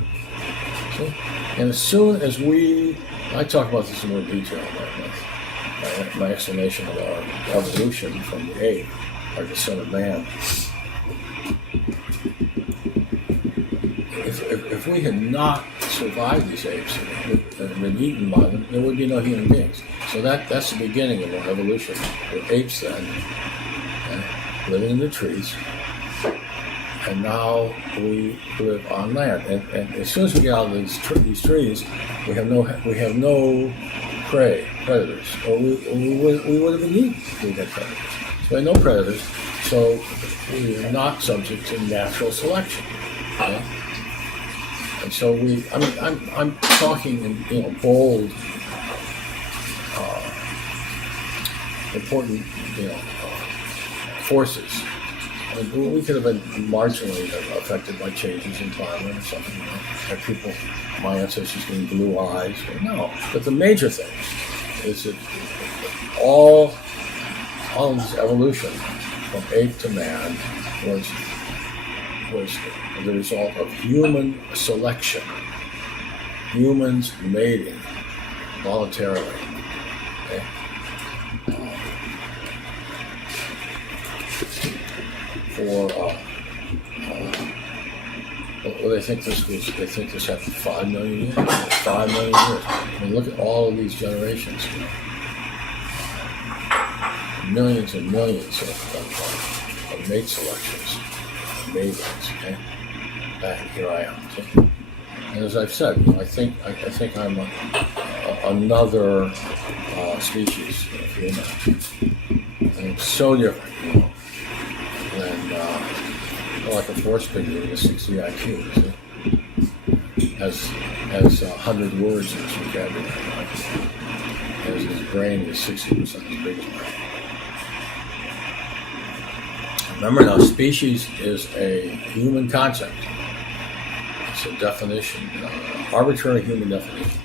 See? And as soon as I talk about this in more detail, my explanation of our evolution from the ape, our descent of man. If we had not survived these apes and been eaten by them, there would be no human beings. So that's the beginning of our evolution. We're apes then, living in the trees, and now we live on land. And as soon as we get out of these trees, we have no predators, or we would have been eaten if we had predators. So we had no predators, so we are not subject to natural selection. Okay? And so I'm talking in bold, important forces. We could have been marginally affected by changes in climate or something. Like people, my ancestors getting blue eyes. No, but the major thing is that all of this evolution from ape to man was the result of human selection, humans mating voluntarily. Okay? They think this happened 5 million years. 5 million years. I mean, look at all of these generations. Millions and millions of mate selections, matings. Okay, back here I am. See? And as I've said, I think I'm another species of human. I'm so different, than like a forest pig with a 60 IQ. See? Has 100 words in his vocabulary. As his brain is 60% as big as mine. Remember now, species is a human concept. It's a definition, arbitrary human definition.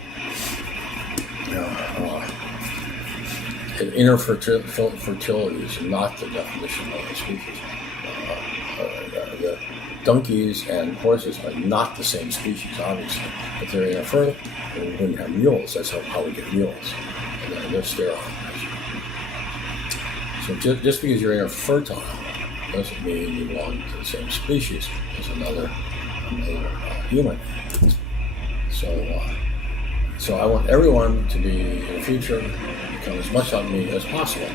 Inner fertility is not the definition of a species. The donkeys and horses are not the same species, obviously. If they're infertile, we wouldn't have mules. That's how we get mules. And they're sterile. So just because you're infertile doesn't mean you belong to the same species as another human. So I want everyone to be, in the future, become as much like me as possible.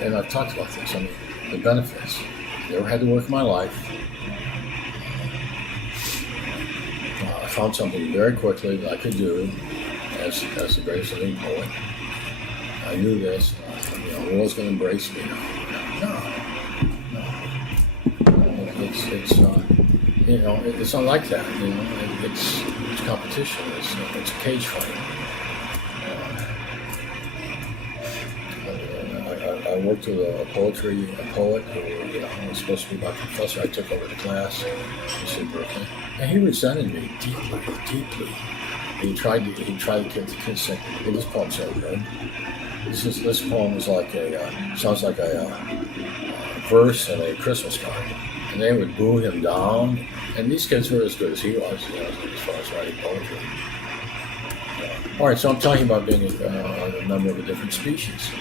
And I've talked about this. I mean, the benefits. Never had to work in my life. I found something very quickly that I could do as the greatest living poet. I knew this. The world's going to embrace me. No. It's not like that. It's competition. It's a cage fight. I worked with a poet who was supposed to be my professor. I took over the class. He's in Berkeley, and he resented me deeply. He tried to get the kids saying, "Hey, this poem's so good. This poem is like sounds like a verse in a Christmas card," and they would boo him down. And these kids were as good as he was, as far as writing poetry. All right, so I'm talking about being a member of a different species.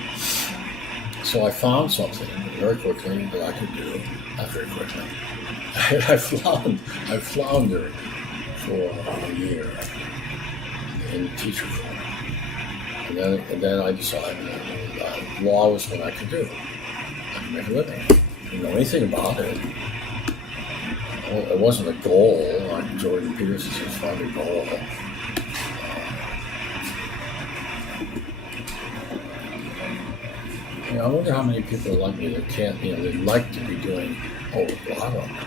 So I found something very quickly that I could do. Not very quickly. I floundered for a year in the teacher form, and then I decided that law was what I could do. I could make a living. I didn't know anything about it. It wasn't a goal like Jordan Peterson says, find a goal. I wonder how many people like me that can't, they'd like to be doing a lot of them.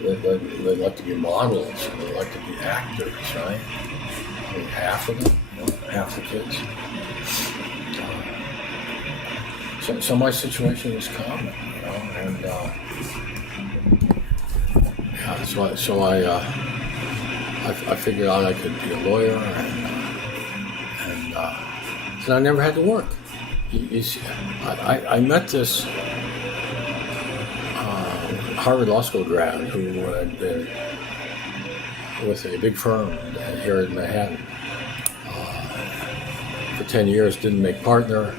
They'd like to be models, and they'd like to be actors, right? I mean, half of them, half the kids. So my situation was common, and so I figured out I could be a lawyer, and I never had to work. You see, I met this Harvard Law School grad who had been with a big firm here in Manhattan for 10 years, didn't make partner.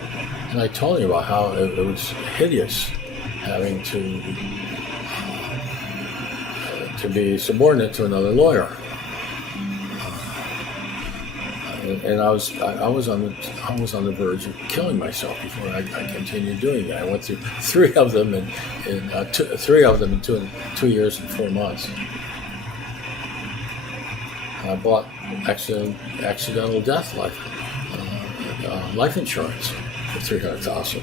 And I told him about how it was hideous having to be subordinate to another lawyer. And I was on the verge of killing myself before I continued doing that. I went through three of them in 2 years and 4 months. I bought accidental death life insurance for $300,000,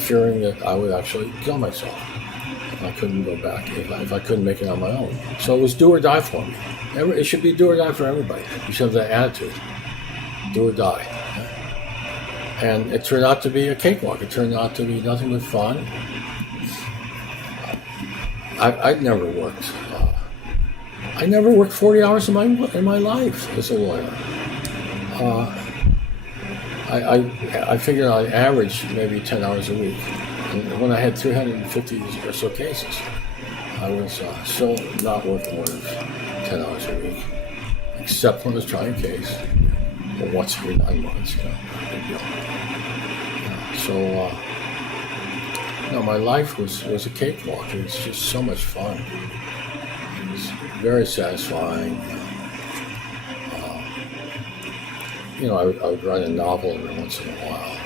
fearing that I would actually kill myself if I couldn't go back, if I couldn't make it on my own. So it was do or die for me. It should be do or die for everybody. You should have that attitude. Do or die. And it turned out to be a cakewalk. It turned out to be nothing but fun. I'd never worked. I never worked 40 hours in my life as a lawyer. I figured I averaged maybe 10 hours a week. And when I had 350 or so cases, I was still not working more than 10 hours a week, except when I was trying a case, or once every 9 months, big deal. So, my life was a cakewalk. It was just so much fun. It was very satisfying. I would write a novel every once in a while.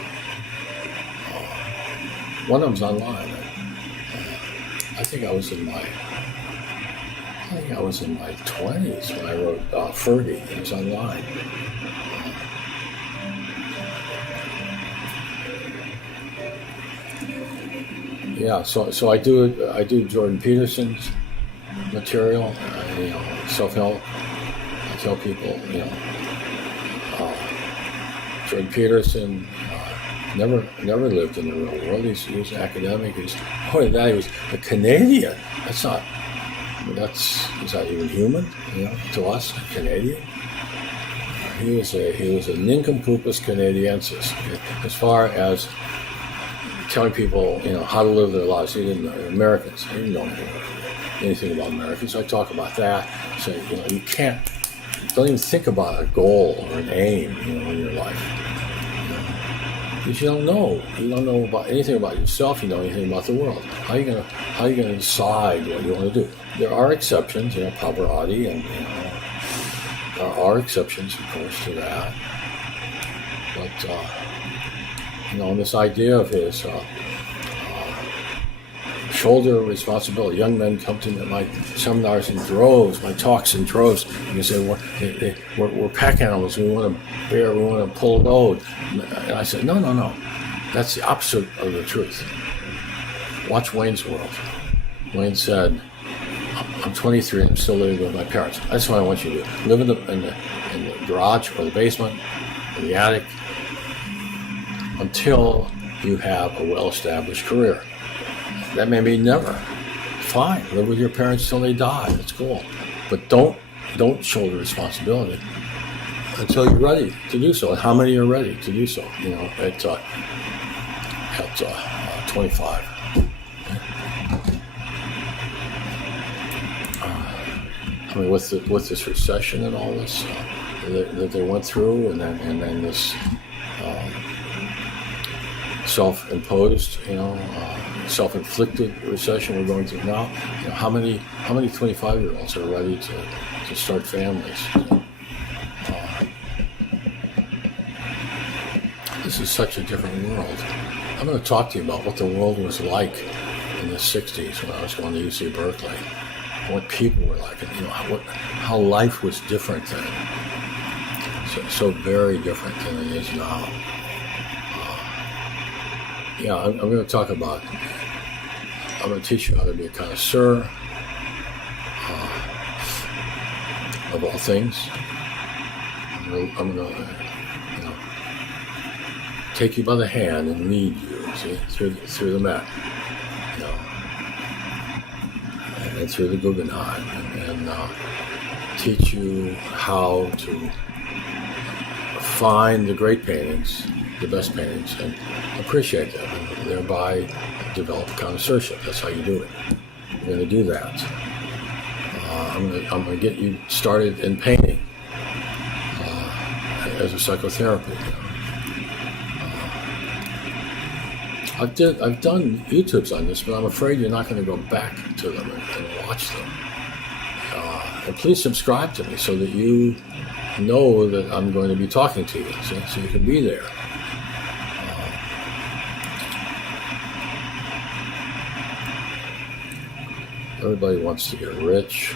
One of them's online. I think I was in my 20s when I wrote Fergie. It was online. Yeah, so I do Jordan Peterson's material, self-help. I tell people, Jordan Peterson never lived in the real world. He was an academic. He was a Canadian. Is that even human? To us, a Canadian. He was a nincompoopus Canadiensis as far as telling people how to live their lives. He didn't know Americans. He didn't know anything about Americans. I talk about that. So you don't even think about a goal or an aim in your life. Because you don't know about anything about yourself. You know anything about the world. How are you gonna decide what you want to do? There are exceptions, Pavarotti, and there are exceptions, of course, to that. But this idea of his shoulder responsibility. Young men come to my seminars in droves, my talks in droves, because we're pack animals. We want to bear, we want to pull a load. And I said, no. That's the opposite of the truth. Watch Wayne's World. Wayne said, I'm 23 and I'm still living with my parents. That's what I want you to do. Live in the garage or the basement or the attic until you have a well-established career. That may be never. Fine, live with your parents till they die. That's cool. But don't shoulder responsibility until you're ready to do so. And how many are ready to do so? At 25. I mean, with this recession and all this that they went through, and then this self-imposed, self-inflicted recession we're going through now. How many 25-year-olds are ready to start families? This is such a different world. I'm going to talk to you about what the world was like in the 60s when I was going to UC Berkeley. What people were like, and how life was different then. So very different than it is now. I'm going to talk about. I'm going to teach you how to be a connoisseur of all things. I'm going to take you by the hand and lead you, through the map. And through the Guggenheim, and teach you how to find the great paintings, the best paintings, and appreciate them, and thereby develop connoisseurship. That's how you do it. We're going to do that. I'm going to get you started in painting as a psychotherapy. I've done YouTubes on this, but I'm afraid you're not going to go back to them and watch them. And please subscribe to me so that you know that I'm going to be talking to you, so you can be there. Everybody wants to get rich.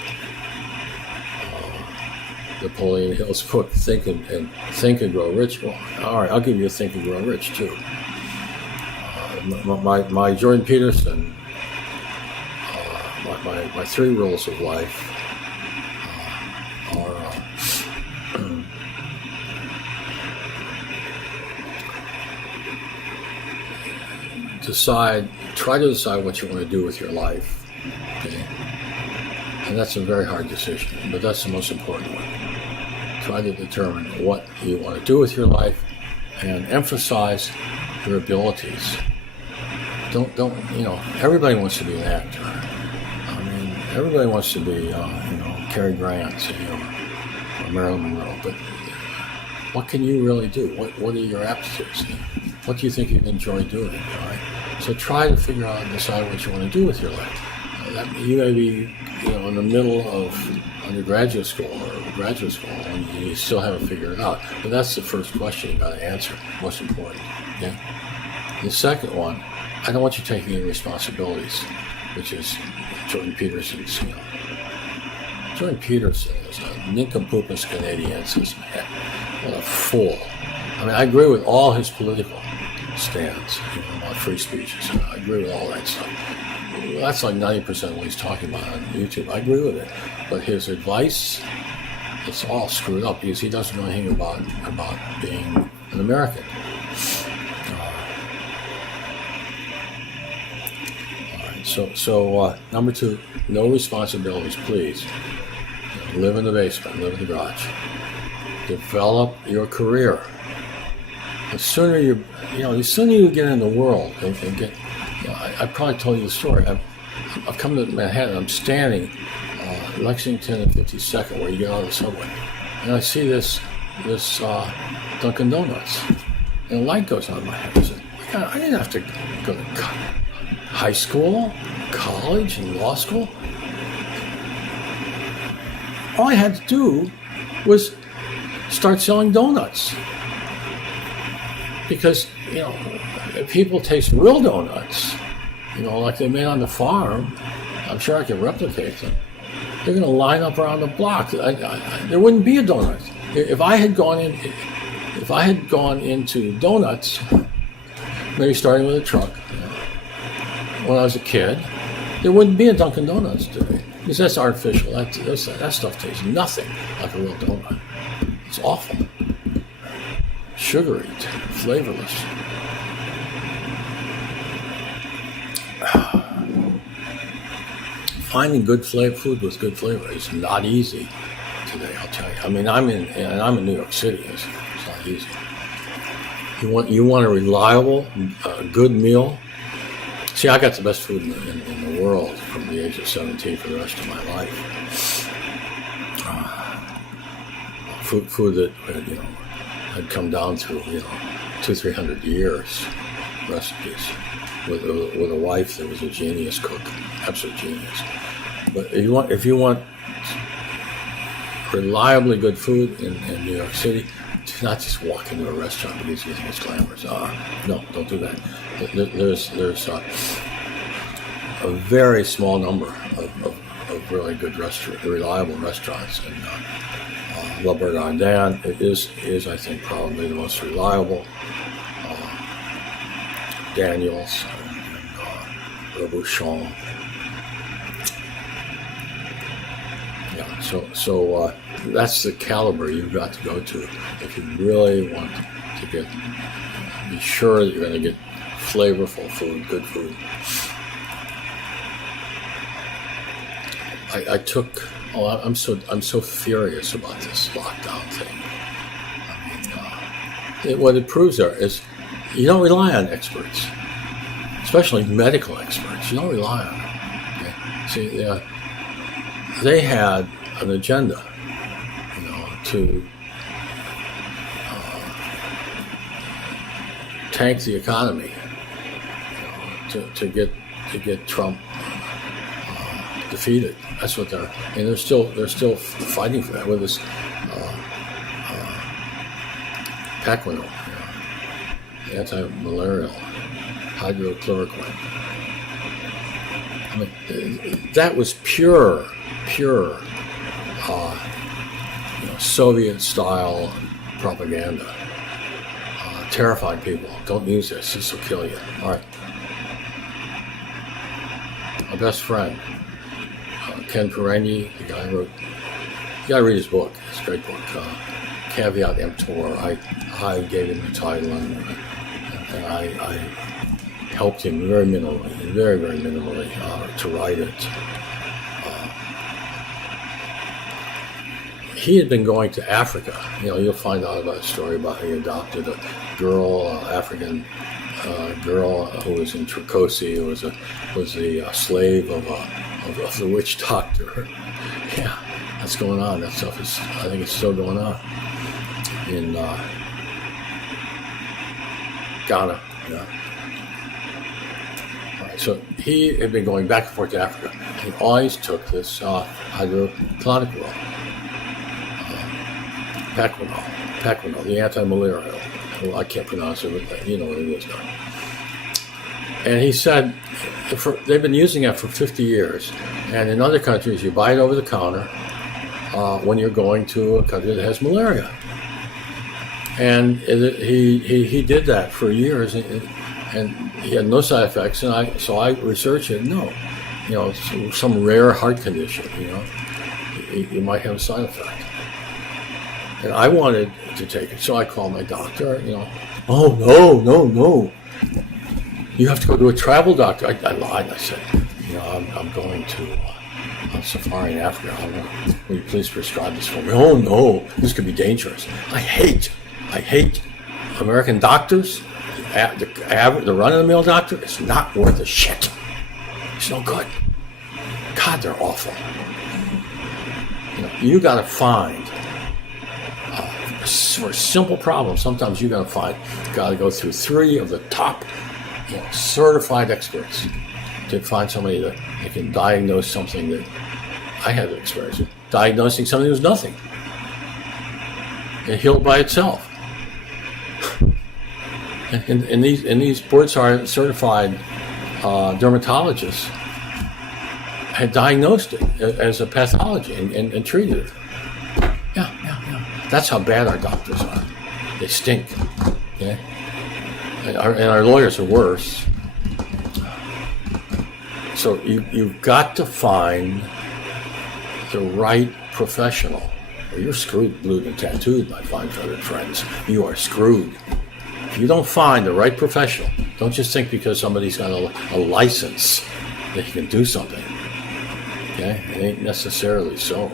Napoleon Hill's book, Think and Grow Rich. Well, all right, I'll give you a Think and Grow Rich too. My Jordan Peterson, my 3 rules of life are try to decide what you want to do with your life, okay? And that's a very hard decision, but that's the most important one. Try to determine what you want to do with your life and emphasize your abilities. Don't everybody wants to be an actor. I mean, everybody wants to be, Cary Grant, or Marilyn Monroe. But what can you really do? What are your aptitudes? What do you think you enjoy doing? All right? So try to figure out and decide what you want to do with your life. You may be, in the middle of undergraduate school or graduate school, and you still haven't figured it out. But that's the first question you got to answer. Most important. Okay. The second one. I don't want you taking any responsibilities, which is Jordan Peterson's. Jordan Peterson is a nincompoopus canadiensis, man. What a fool. I mean, I agree with all his political stands, about free speech. I agree with all that stuff. That's like 90% of what he's talking about on YouTube. I agree with it. But his advice, it's all screwed up because he doesn't know anything about being an American. So number 2, no responsibilities, please. Live in the basement, live in the garage. Develop your career. The sooner you get in the world and get, I probably told you the story. I've come to Manhattan. I'm standing Lexington and 52nd, where you get out of the subway, and I see this Dunkin' Donuts, and a light goes on in my head. I said, I didn't have to go to high school, college, and law school. All I had to do was start selling donuts. Because, if people taste real donuts, like they made on the farm, I'm sure I can replicate them. They're going to line up around the block. There wouldn't be a donut. If I had gone into donuts, maybe starting with a truck, when I was a kid, there wouldn't be a Dunkin' Donuts today, because that's artificial. That stuff tastes nothing like a real donut. It's awful. sugary, flavorless. Finding good food with good flavor is not easy today, I'll tell you. I mean, I'm in New York City. It's not easy. You want a reliable, good meal. See, I got the best food in the world from the age of 17 for the rest of my life. Food that had come down through 200-300 years, recipes with a wife that was a genius cook, absolute genius. But if you want reliably good food in New York City, do not just walk into a restaurant because you think it's glamorous. No, don't do that. There's a very small number of really good reliable restaurants, and La Bernardin is I think probably the most reliable. Daniels and Robuchon. Yeah, so that's the caliber you've got to go to if you really want to be sure that you're going to get flavorful food, good food. I'm so furious about this lockdown thing. I mean, what it proves there is you don't rely on experts, especially medical experts. You don't rely on them. Okay? See, they had an agenda, to tank the economy, to get Trump defeated. That's what they're still fighting for that with this Paquinol, anti-malarial, hydrochloroquine. I mean, that was pure Soviet-style propaganda. Terrified people. Don't use this. This will kill you. All right. My best friend, Ken Perenyi, the guy who wrote. You gotta read his book. It's a great book. Caveat emptor. I gave him the title, and I helped him very minimally, very minimally, to write it. He had been going to Africa. You'll find out about a story about how he adopted a girl, African girl who was in Tricosi, who was the slave of the witch doctor. Yeah, that's going on. That stuff is, I think it's still going on in Ghana. Yeah. All right, so he had been going back and forth to Africa. He always took this hydrochloroquine. Paquinol, the anti-malarial. Well, I can't pronounce it, but you know what it is now. And he said they've been using it for 50 years. And in other countries, you buy it over the counter when you're going to a country that has malaria. And he did that for years, and he had no side effects. And so I researched it. No, some rare heart condition. You might have a side effect. And I wanted to take it, so I called my doctor. Oh no! You have to go to a travel doctor. I lied. I said, I'm going to on safari in Africa. Will you please prescribe this for me? Oh no, this could be dangerous. I hate American doctors. The run-of-the-mill doctor is not worth a shit. It's no good. God, they're awful. You got to find. For a simple problem, sometimes you got to go through 3 of the top certified experts to find somebody that can diagnose something that I had experience with. Diagnosing something that was nothing. It healed by itself. And these board certified dermatologists had diagnosed it as a pathology and treated it. Yeah. That's how bad our doctors are. They stink. Okay? And our lawyers are worse. So you've got to find the right professional well, you're screwed, blued, and tattooed, my fine feathered friends. You are screwed. If you don't find the right professional, don't just think because somebody's got a license that you can do something. Okay? It ain't necessarily so.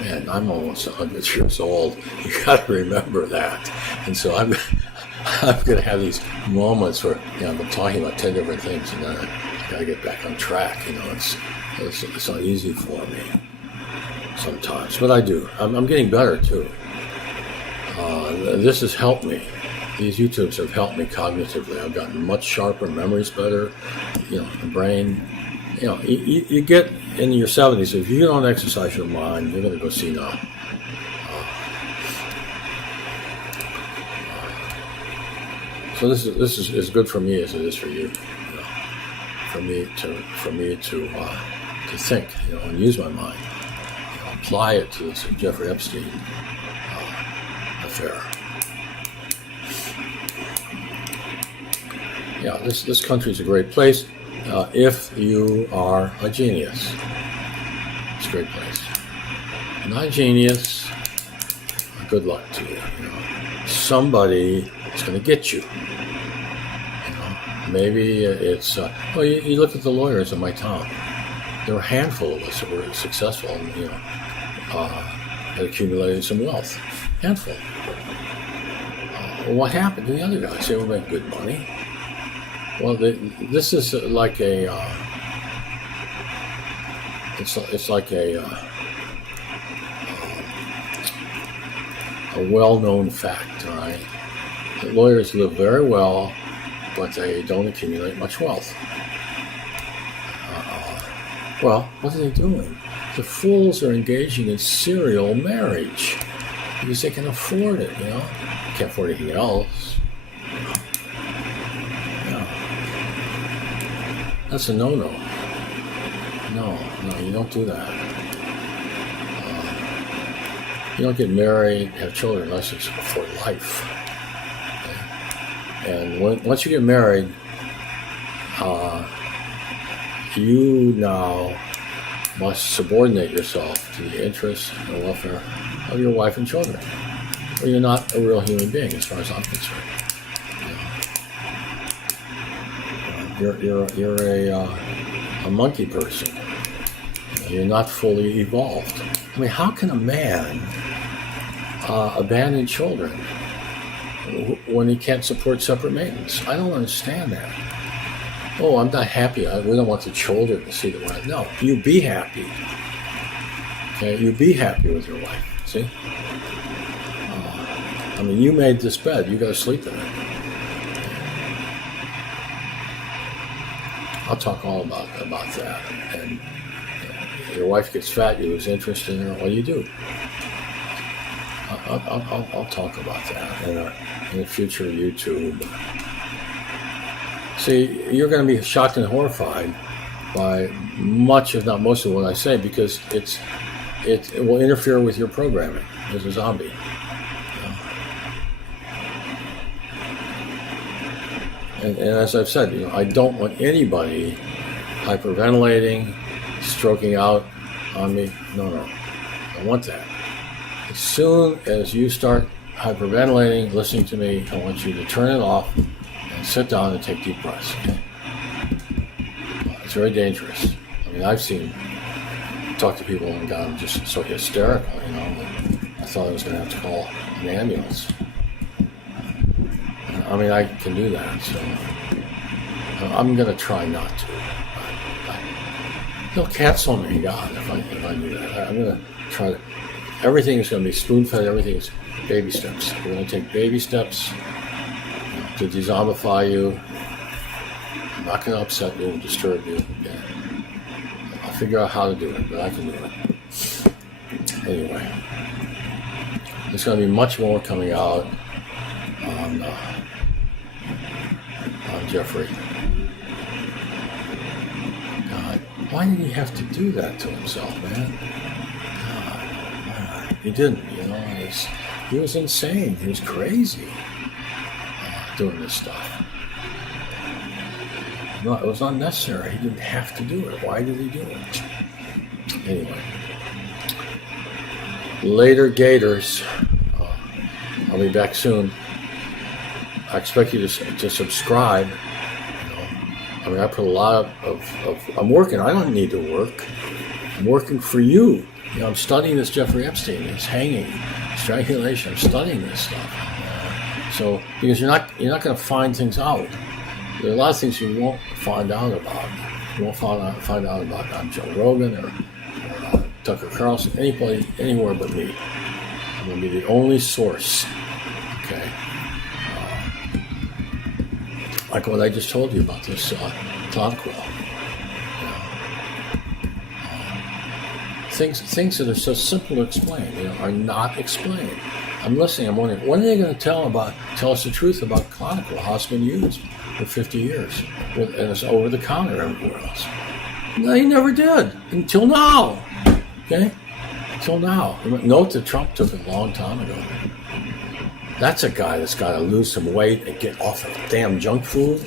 Man, I'm almost 100 years old. You got to remember that. And so I'm going to have these moments where I've been talking about 10 different things, and then I got to get back on track. It's not easy for me sometimes, but I do. I'm getting better too. This has helped me. These YouTubes have helped me cognitively. I've gotten much sharper, memory's better. The brain. You get in your 70s. If you don't exercise your mind, you're going to go senile. So this is as good for me as it is for you. For me to think, and use my mind, apply it to this Jeffrey Epstein affair. Yeah, this country is a great place if you are a genius. It's a great place. Not a genius. Good luck to you. Somebody is going to get you. Maybe it's you look at the lawyers in my town. There were a handful of us that were successful and had accumulated some wealth. Handful. What happened to the other guys? They were making good money. Well, this is like a. It's like a well-known fact, right? The lawyers live very well, but they don't accumulate much wealth. Well, what are they doing? The fools are engaging in serial marriage because they can afford it, Can't afford anything else. That's a no-no. No, you don't do that. You don't get married, have children unless it's for life. Okay? And once you get married, you now must subordinate yourself to the interests and the welfare of your wife and children, or you're not a real human being, as far as I'm concerned. You're a monkey person. You're not fully evolved. I mean, how can a man abandon children when he can't support separate maintenance? I don't understand that. Oh, I'm not happy. We don't want the children to see that we're not. No, you be happy. Okay, you be happy with your wife. See? You made this bed. You got to sleep in it. I'll talk all about that. And your wife gets fat, you lose interest in her. What do you do? I'll talk about that in a future YouTube. See, you're going to be shocked and horrified by much, if not most, of what I say because it will interfere with your programming as a zombie. And as I've said, I don't want anybody hyperventilating, stroking out on me. No. I don't want that. As soon as you start hyperventilating, listening to me, I want you to turn it off and sit down and take deep breaths. Okay? It's very dangerous. I've talked to people and gotten just so hysterical, I thought I was going to have to call an ambulance. I can do that, so I'm going to try not to. They'll cancel me, God, if I do that. I'm going to try to. Everything is going to be spoon-fed. Everything is baby steps. We're going to take baby steps to dezombify you. I'm not going to upset you and disturb you. Okay? I'll figure out how to do it, but I can do it. Anyway, there's going to be much more coming out on Jeffrey. God, why did he have to do that to himself, man? God, he didn't, He was insane. He was crazy doing this stuff. No, it was not necessary. He didn't have to do it. Why did he do it? Anyway. Later, Gators. I'll be back soon. I expect you to subscribe. I mean, I put a lot of I'm working. I don't need to work. I'm working for you. I'm studying this Jeffrey Epstein, his hanging, strangulation. I'm studying this stuff. So because you're not going to find things out. There are a lot of things you won't find out about. You won't find out about Joe Rogan or Tucker Carlson, anybody, anywhere but me. I'm going to be the only source. Okay. Like what I just told you about this Cloudquil. Things that are so simple to explain, are not explained. I'm listening. I'm wondering, when are they going to tell us the truth about Cloudquil, how it's been used for 50 years, and it's over the counter everywhere else? They never did until now. Okay, until now. Note that Trump took it a long time ago. That's a guy that's got to lose some weight and get off of damn junk food.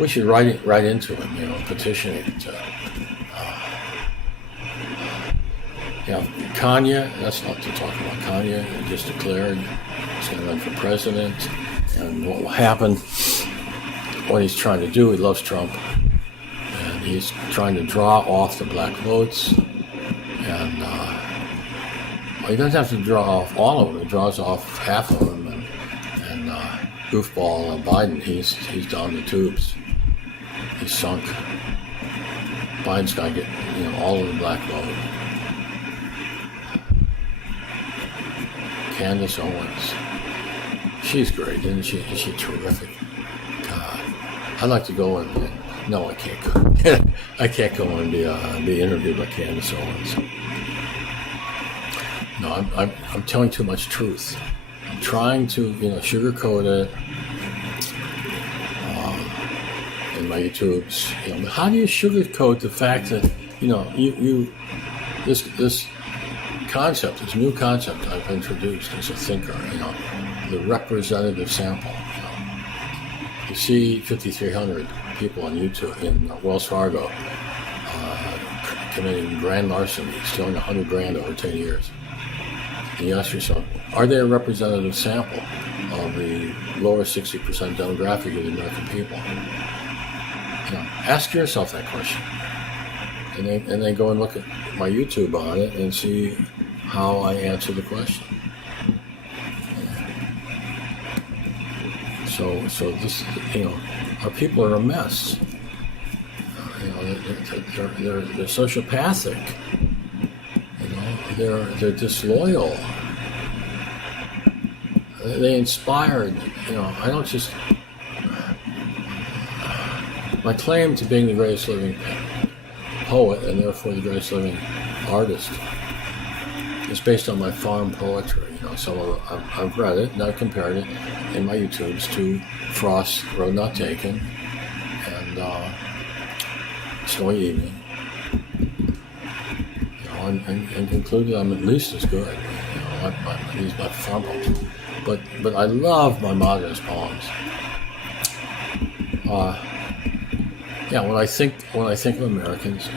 We should write into him, petition him to. Kanye, that's not to talk about Kanye. He just declared he's going to run for president. And what will happen, what he's trying to do, he loves Trump. And he's trying to draw off the black votes. And he doesn't have to draw off all of them. He draws off half of them. And goofball Biden, he's down the tubes. He's sunk. Biden's got to get all of the black vote. Candace Owens, she's great, isn't she? Is she terrific? God, I'd like to go and no, I can't go. I can't go and be interviewed by Candace Owens. No, I'm telling too much truth. I'm trying to sugarcoat it in my YouTubes. But how do you sugarcoat the fact that this concept, this new concept I've introduced as a thinker, the representative sample. You see 5,300 people on YouTube in Wells Fargo committing grand larceny, stealing $100,000 over 10 years. And you ask yourself, are they a representative sample of the lower 60% demographic of the American people? Ask yourself that question. And then go and look at my YouTube on it and see how I answer the question. So this, our people are a mess. They're sociopathic. They're disloyal. They inspired. I don't just. My claim to being the greatest living poet and therefore the greatest living artist is based on my farm poetry. Some of I've read it and I've compared it in my YouTubes to Frost, Road Not Taken, and Snowy Evening. And concluded I'm at least as good. These my farm poems, but I love my modernist poems. When I think of Americans,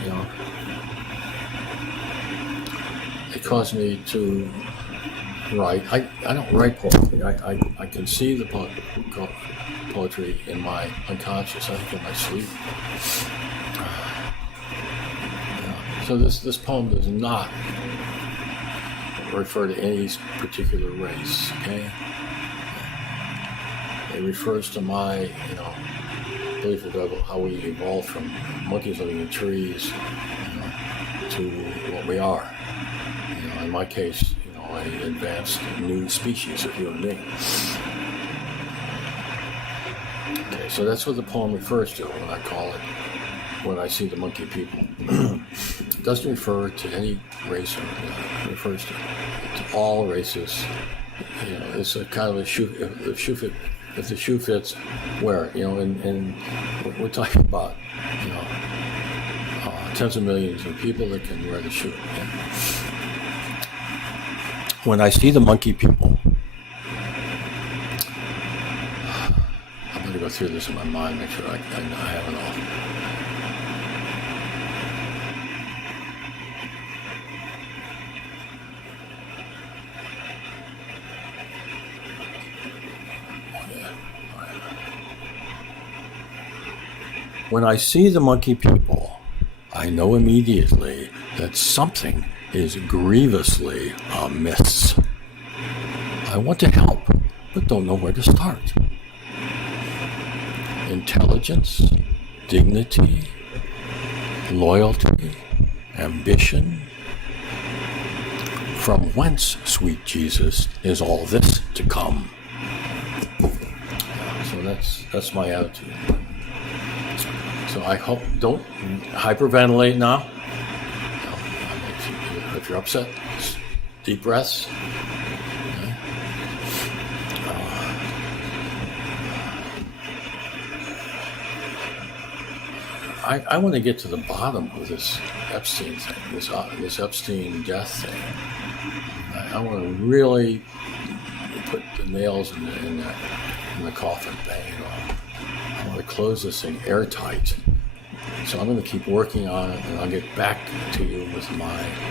it caused me to write. I don't write poetry. I conceive the poetry in my unconscious. I think in my sleep. So this poem does not refer to any particular race. Okay, it refers to my belief about how we evolved from monkeys living in trees to what we are. In my case, an advanced new species of human being. Okay, so that's what the poem refers to when I call it, when I see the monkey people. It doesn't refer to any race, it refers to all races. It's a kind of a shoe. If the shoe fits, wear it. And we're talking about tens of millions of people that can wear the shoe. When I see the monkey people, I'm going to go through this in my mind, make sure I have it all. When I see the monkey people, I know immediately that something is grievously amiss. I want to help, but don't know where to start. Intelligence, dignity, loyalty, ambition. From whence, sweet Jesus, is all this to come? So that's my attitude. So I hope, don't hyperventilate now. If you're upset, just deep breaths. I want to get to the bottom of this Epstein thing, this Epstein death thing. I want to really put the nails in the coffin, bang it off. I want to close this thing airtight. So I'm going to keep working on it, and I'll get back to you with my